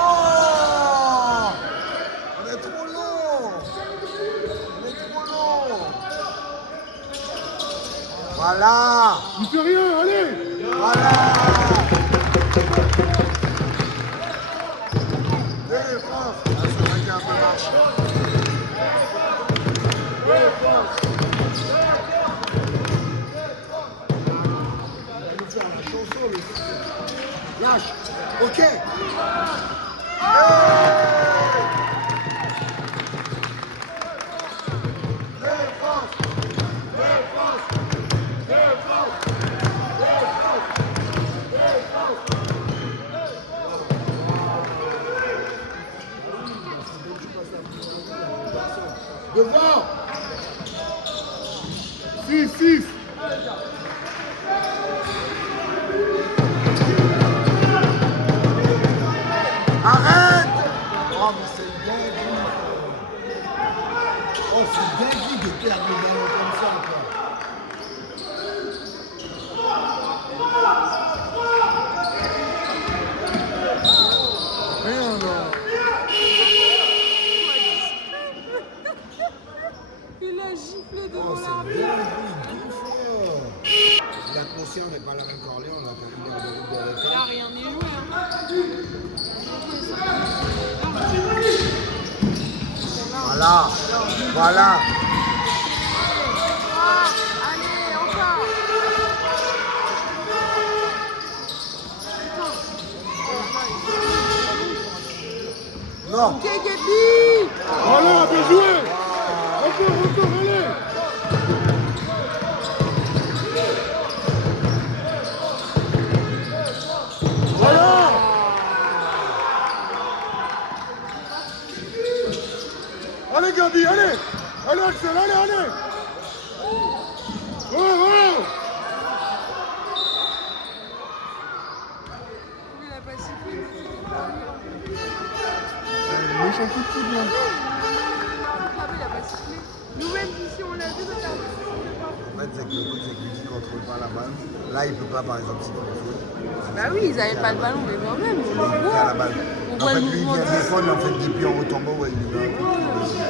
Oh, on est trop long. On est trop long. Voilà. Il fait rien, allez. Voilà. Défense. Ah, c'est vrai qu'il y a un peu marché. Défense. Lâche. Ok. Devant. 6. Arrête. Oh, mais c'est dingue. Oh, c'est dingue de perdre le ballon comme ça, quoi. Rien, là. Il a giflé Oh, devant c'est l'arbitre. dingue, deux fois. La conscience n'est pas la même qu'Orléans, là, quand il est en début de Là, réforme. rien n'est joué. Hein. Voilà. Voilà. Ah, allez, encore. Non. Ok, Gabi. Voilà, bien joué. Encore, allez. Voilà. Allez, Gabi, allez. Allez, Axel, allez. Oh. Il a pas sifflé. Méchant coup de foot, là. Il a pas sifflé. Nous-mêmes, ici, on l'a vu, mais t'as pas sifflé. En fait, c'est que le coach, c'est que lui qui contrôle pas la balle. Là, il peut pas, par exemple, s'il fait le foot. Bah oui, ils avaient pas le ballon, mais quand même, on le Il est à la voit. balle. On En voit fait, le lui, il mouvement vient de- défendre, mais en fait, depuis en retombant, ouais, il lui met un coup de pied dessus.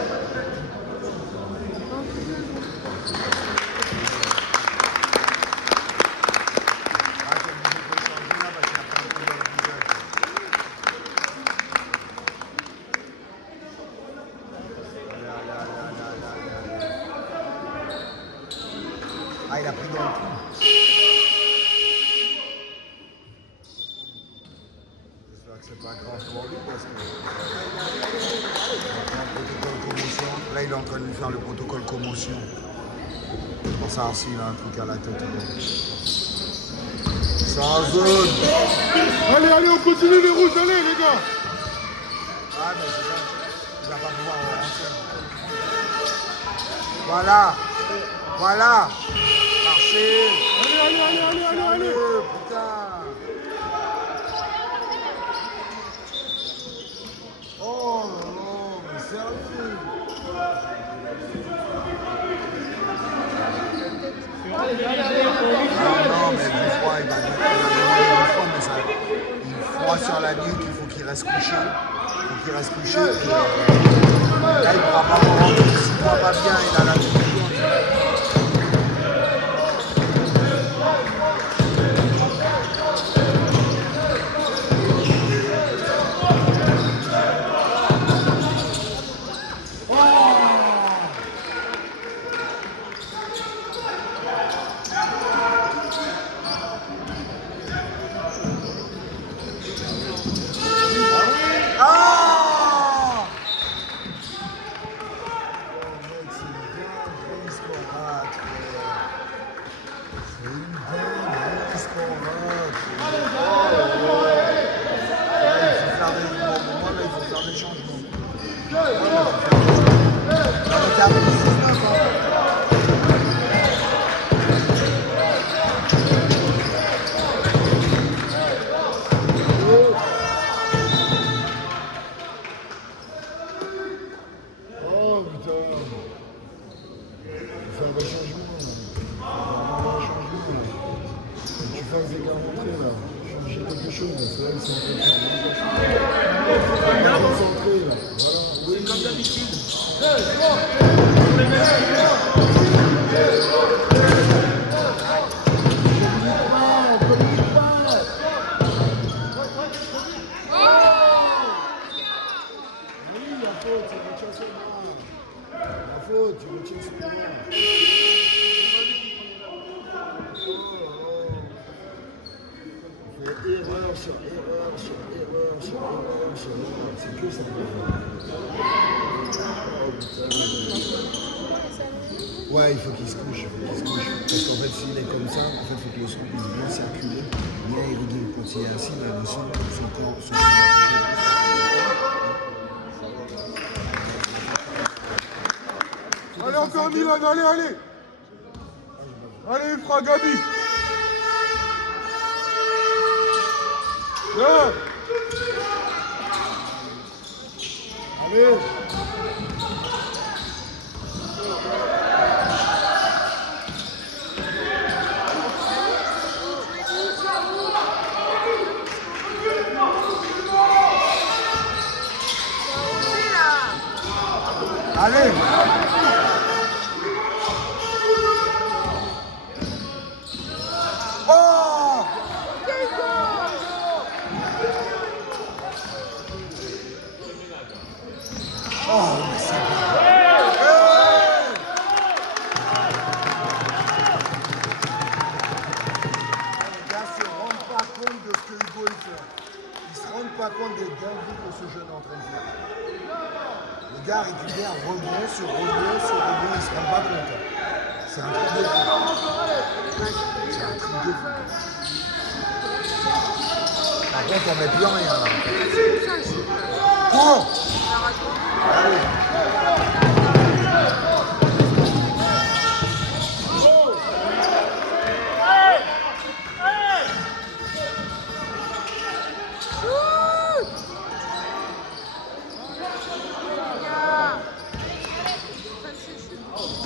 Ah, c'est obligé de le changer là, parce qu'il a pas un coup dans le visage. Ah, il a pris dans le cou. J'espère que c'est pas grave pour lui parce que protocole commotion. Là, il est en train de lui faire le protocole commotion. Pour savoir s'il a un truc à la tête. C'est en zone. Allez, on continue les rouges, allez, les gars. Ah, mais c'est ça. Il va pas pouvoir rentrer. Voilà. Marchez. Allez. Putain. Oh non, mais sérieux. Ah non, mais du froid, il a demandé du froid, mais ça, il froid sur la nuque, il faut qu'il reste couché. Et, là, il ne pourra pas rentrer. S'il ne va pas bien, il a la nuque. Ah! C'est une dinguerie ce qu'on rate. Là, il faut faire des moments, là, il faut faire des changements. On était à plus 19, hein. Oh, putain. Il faut faire des changements, là. Il faut faire des changements, là. Tu fasses des gars rentrer, là. chercher quelque chose. Là, ils sont en train de faire concentrés, là. Voilà. Oui, comme d'habitude. Tu retiens sur moi. Erreur sur erreur sur erreur sur erreur sur erreur. C'est que ça. Ouais, il faut qu'il se couche. Parce qu'en fait, s'il est comme ça, en fait, il faut que le son puisse bien circuler, bien irriguer. Quand il est assis, là, le son corps. Allez, encore Milan, allez. Allez, il fera Gabi. Bien. Allez. Allez. Pas compte des dingueries que ce jeune est en train de faire. Le gars récupère rebond sur rebond, il ne se rend pas compte. C'est un truc de fou. C'est un truc de fou. Par contre, on ne met plus rien là. Oh! Allez.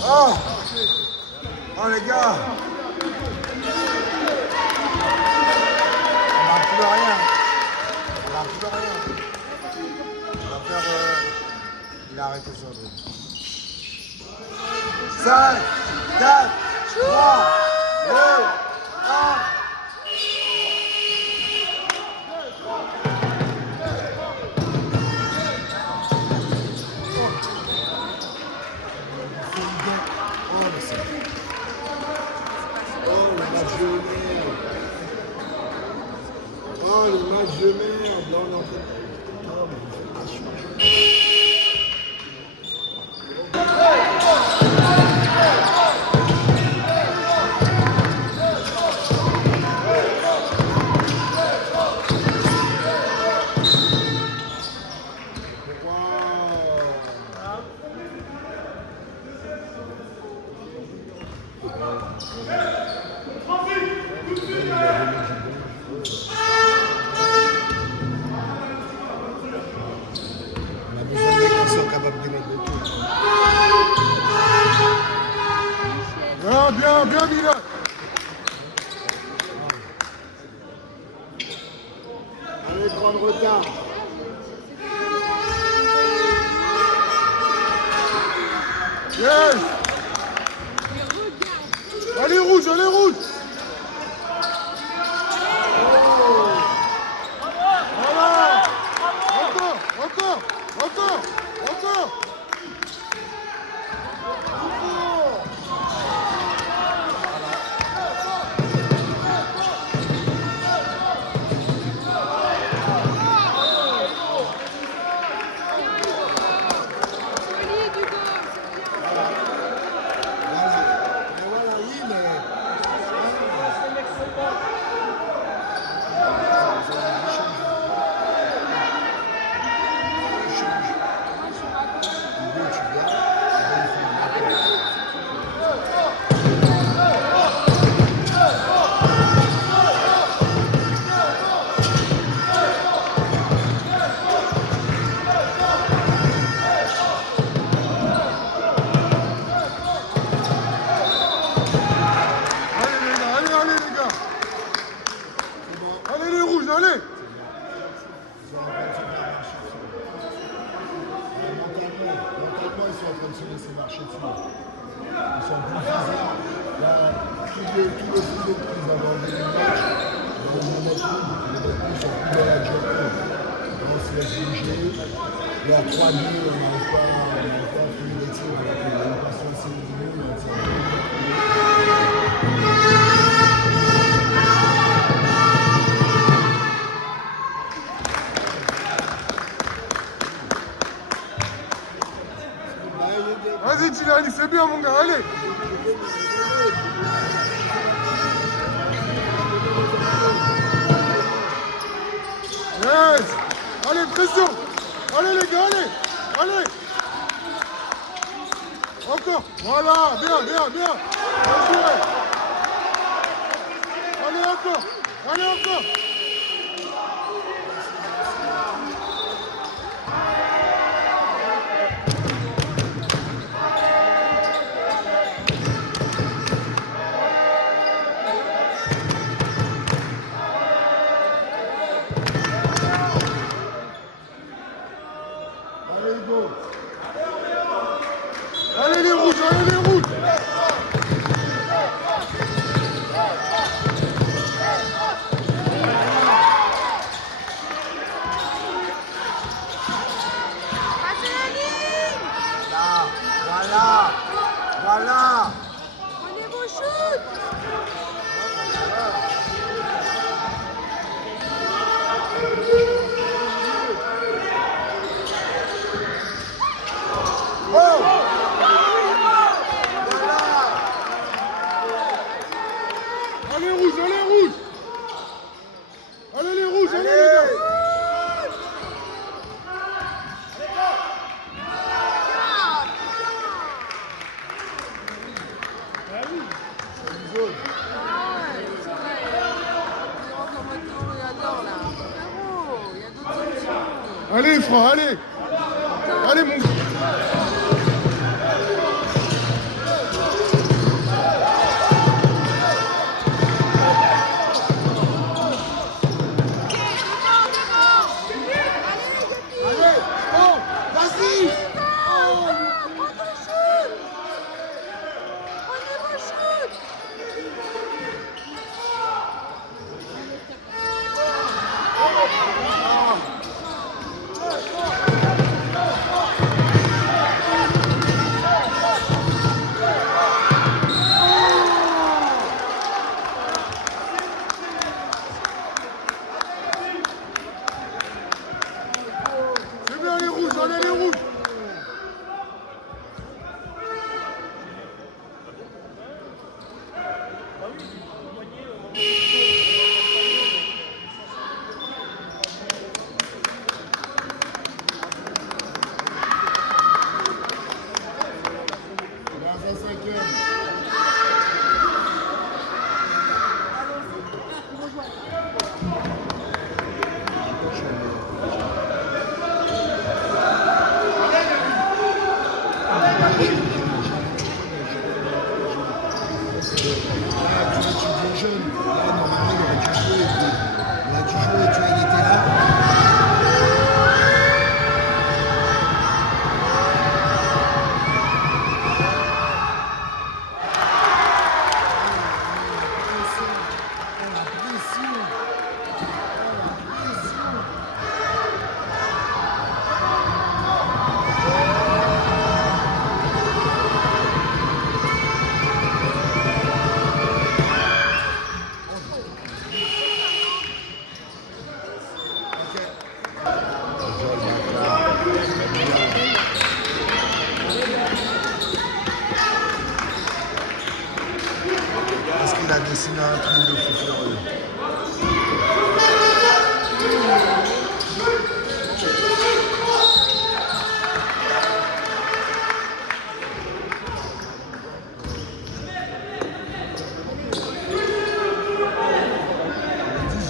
Oh! Oh les gars! On marque plus rien. On marque plus rien. On va faire... Il a arrêté son truc. 5, 4, 3, 2, 1. Oh, le match de merde, là on est en train de... Oh, mais vous faites pas Bien, Milan. Allez, prendre retard. Yes. Allez, rouge, allez, rouge. Voilà. Encore. que tout le foot que nous avons enlevé du match, on ne met plus, ils sont plus dans la journée. On se laisse bouger. Leur 3-2, on n'arrive pas à finir les tirs avec une passion assez Vas-y, Tilani, c'est bien, mon gars, allez. Yes. Allez, pression. Allez, les gars, allez. Allez. Encore. Voilà, bien. Bien joué. Allez, encore. Allez, Hugo. Allez, les rouges. Voilà. Prenez vos shoots. Allez, rouge. Allez, les rouges, allez, les gars. Allez, Fra, allez. Allez, mon gars. C'est bien, les rouges, allez, les rouges. Dans un 5e. Est-ce qu'il a dessiné un truc de fou furieux?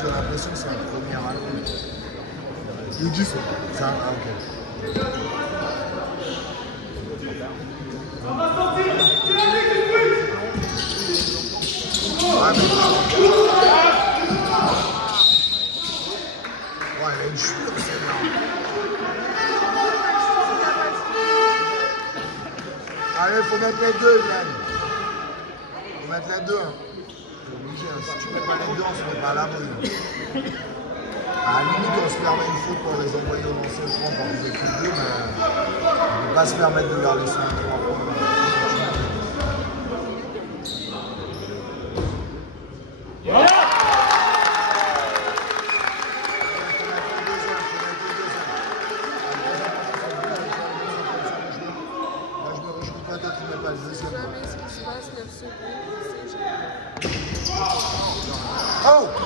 J'ai l'impression que c'est un premier allemand. Il dit ça. C'est un... Ah, ok. Ouais, elle a une chure, celle-là. Allez, faut mettre les deux, Yann. Faut mettre les deux. Hein. C'est obligé, hein. Si tu mets pas les deux, on se met pas à l'abri. À la limite, on se permet une faute pour les envoyer au lancer franc pour les équipes bleues, mais on ne peut pas se permettre de leur laisser un 3 points. Jamais ce qui se passe 9 secondes. Oh!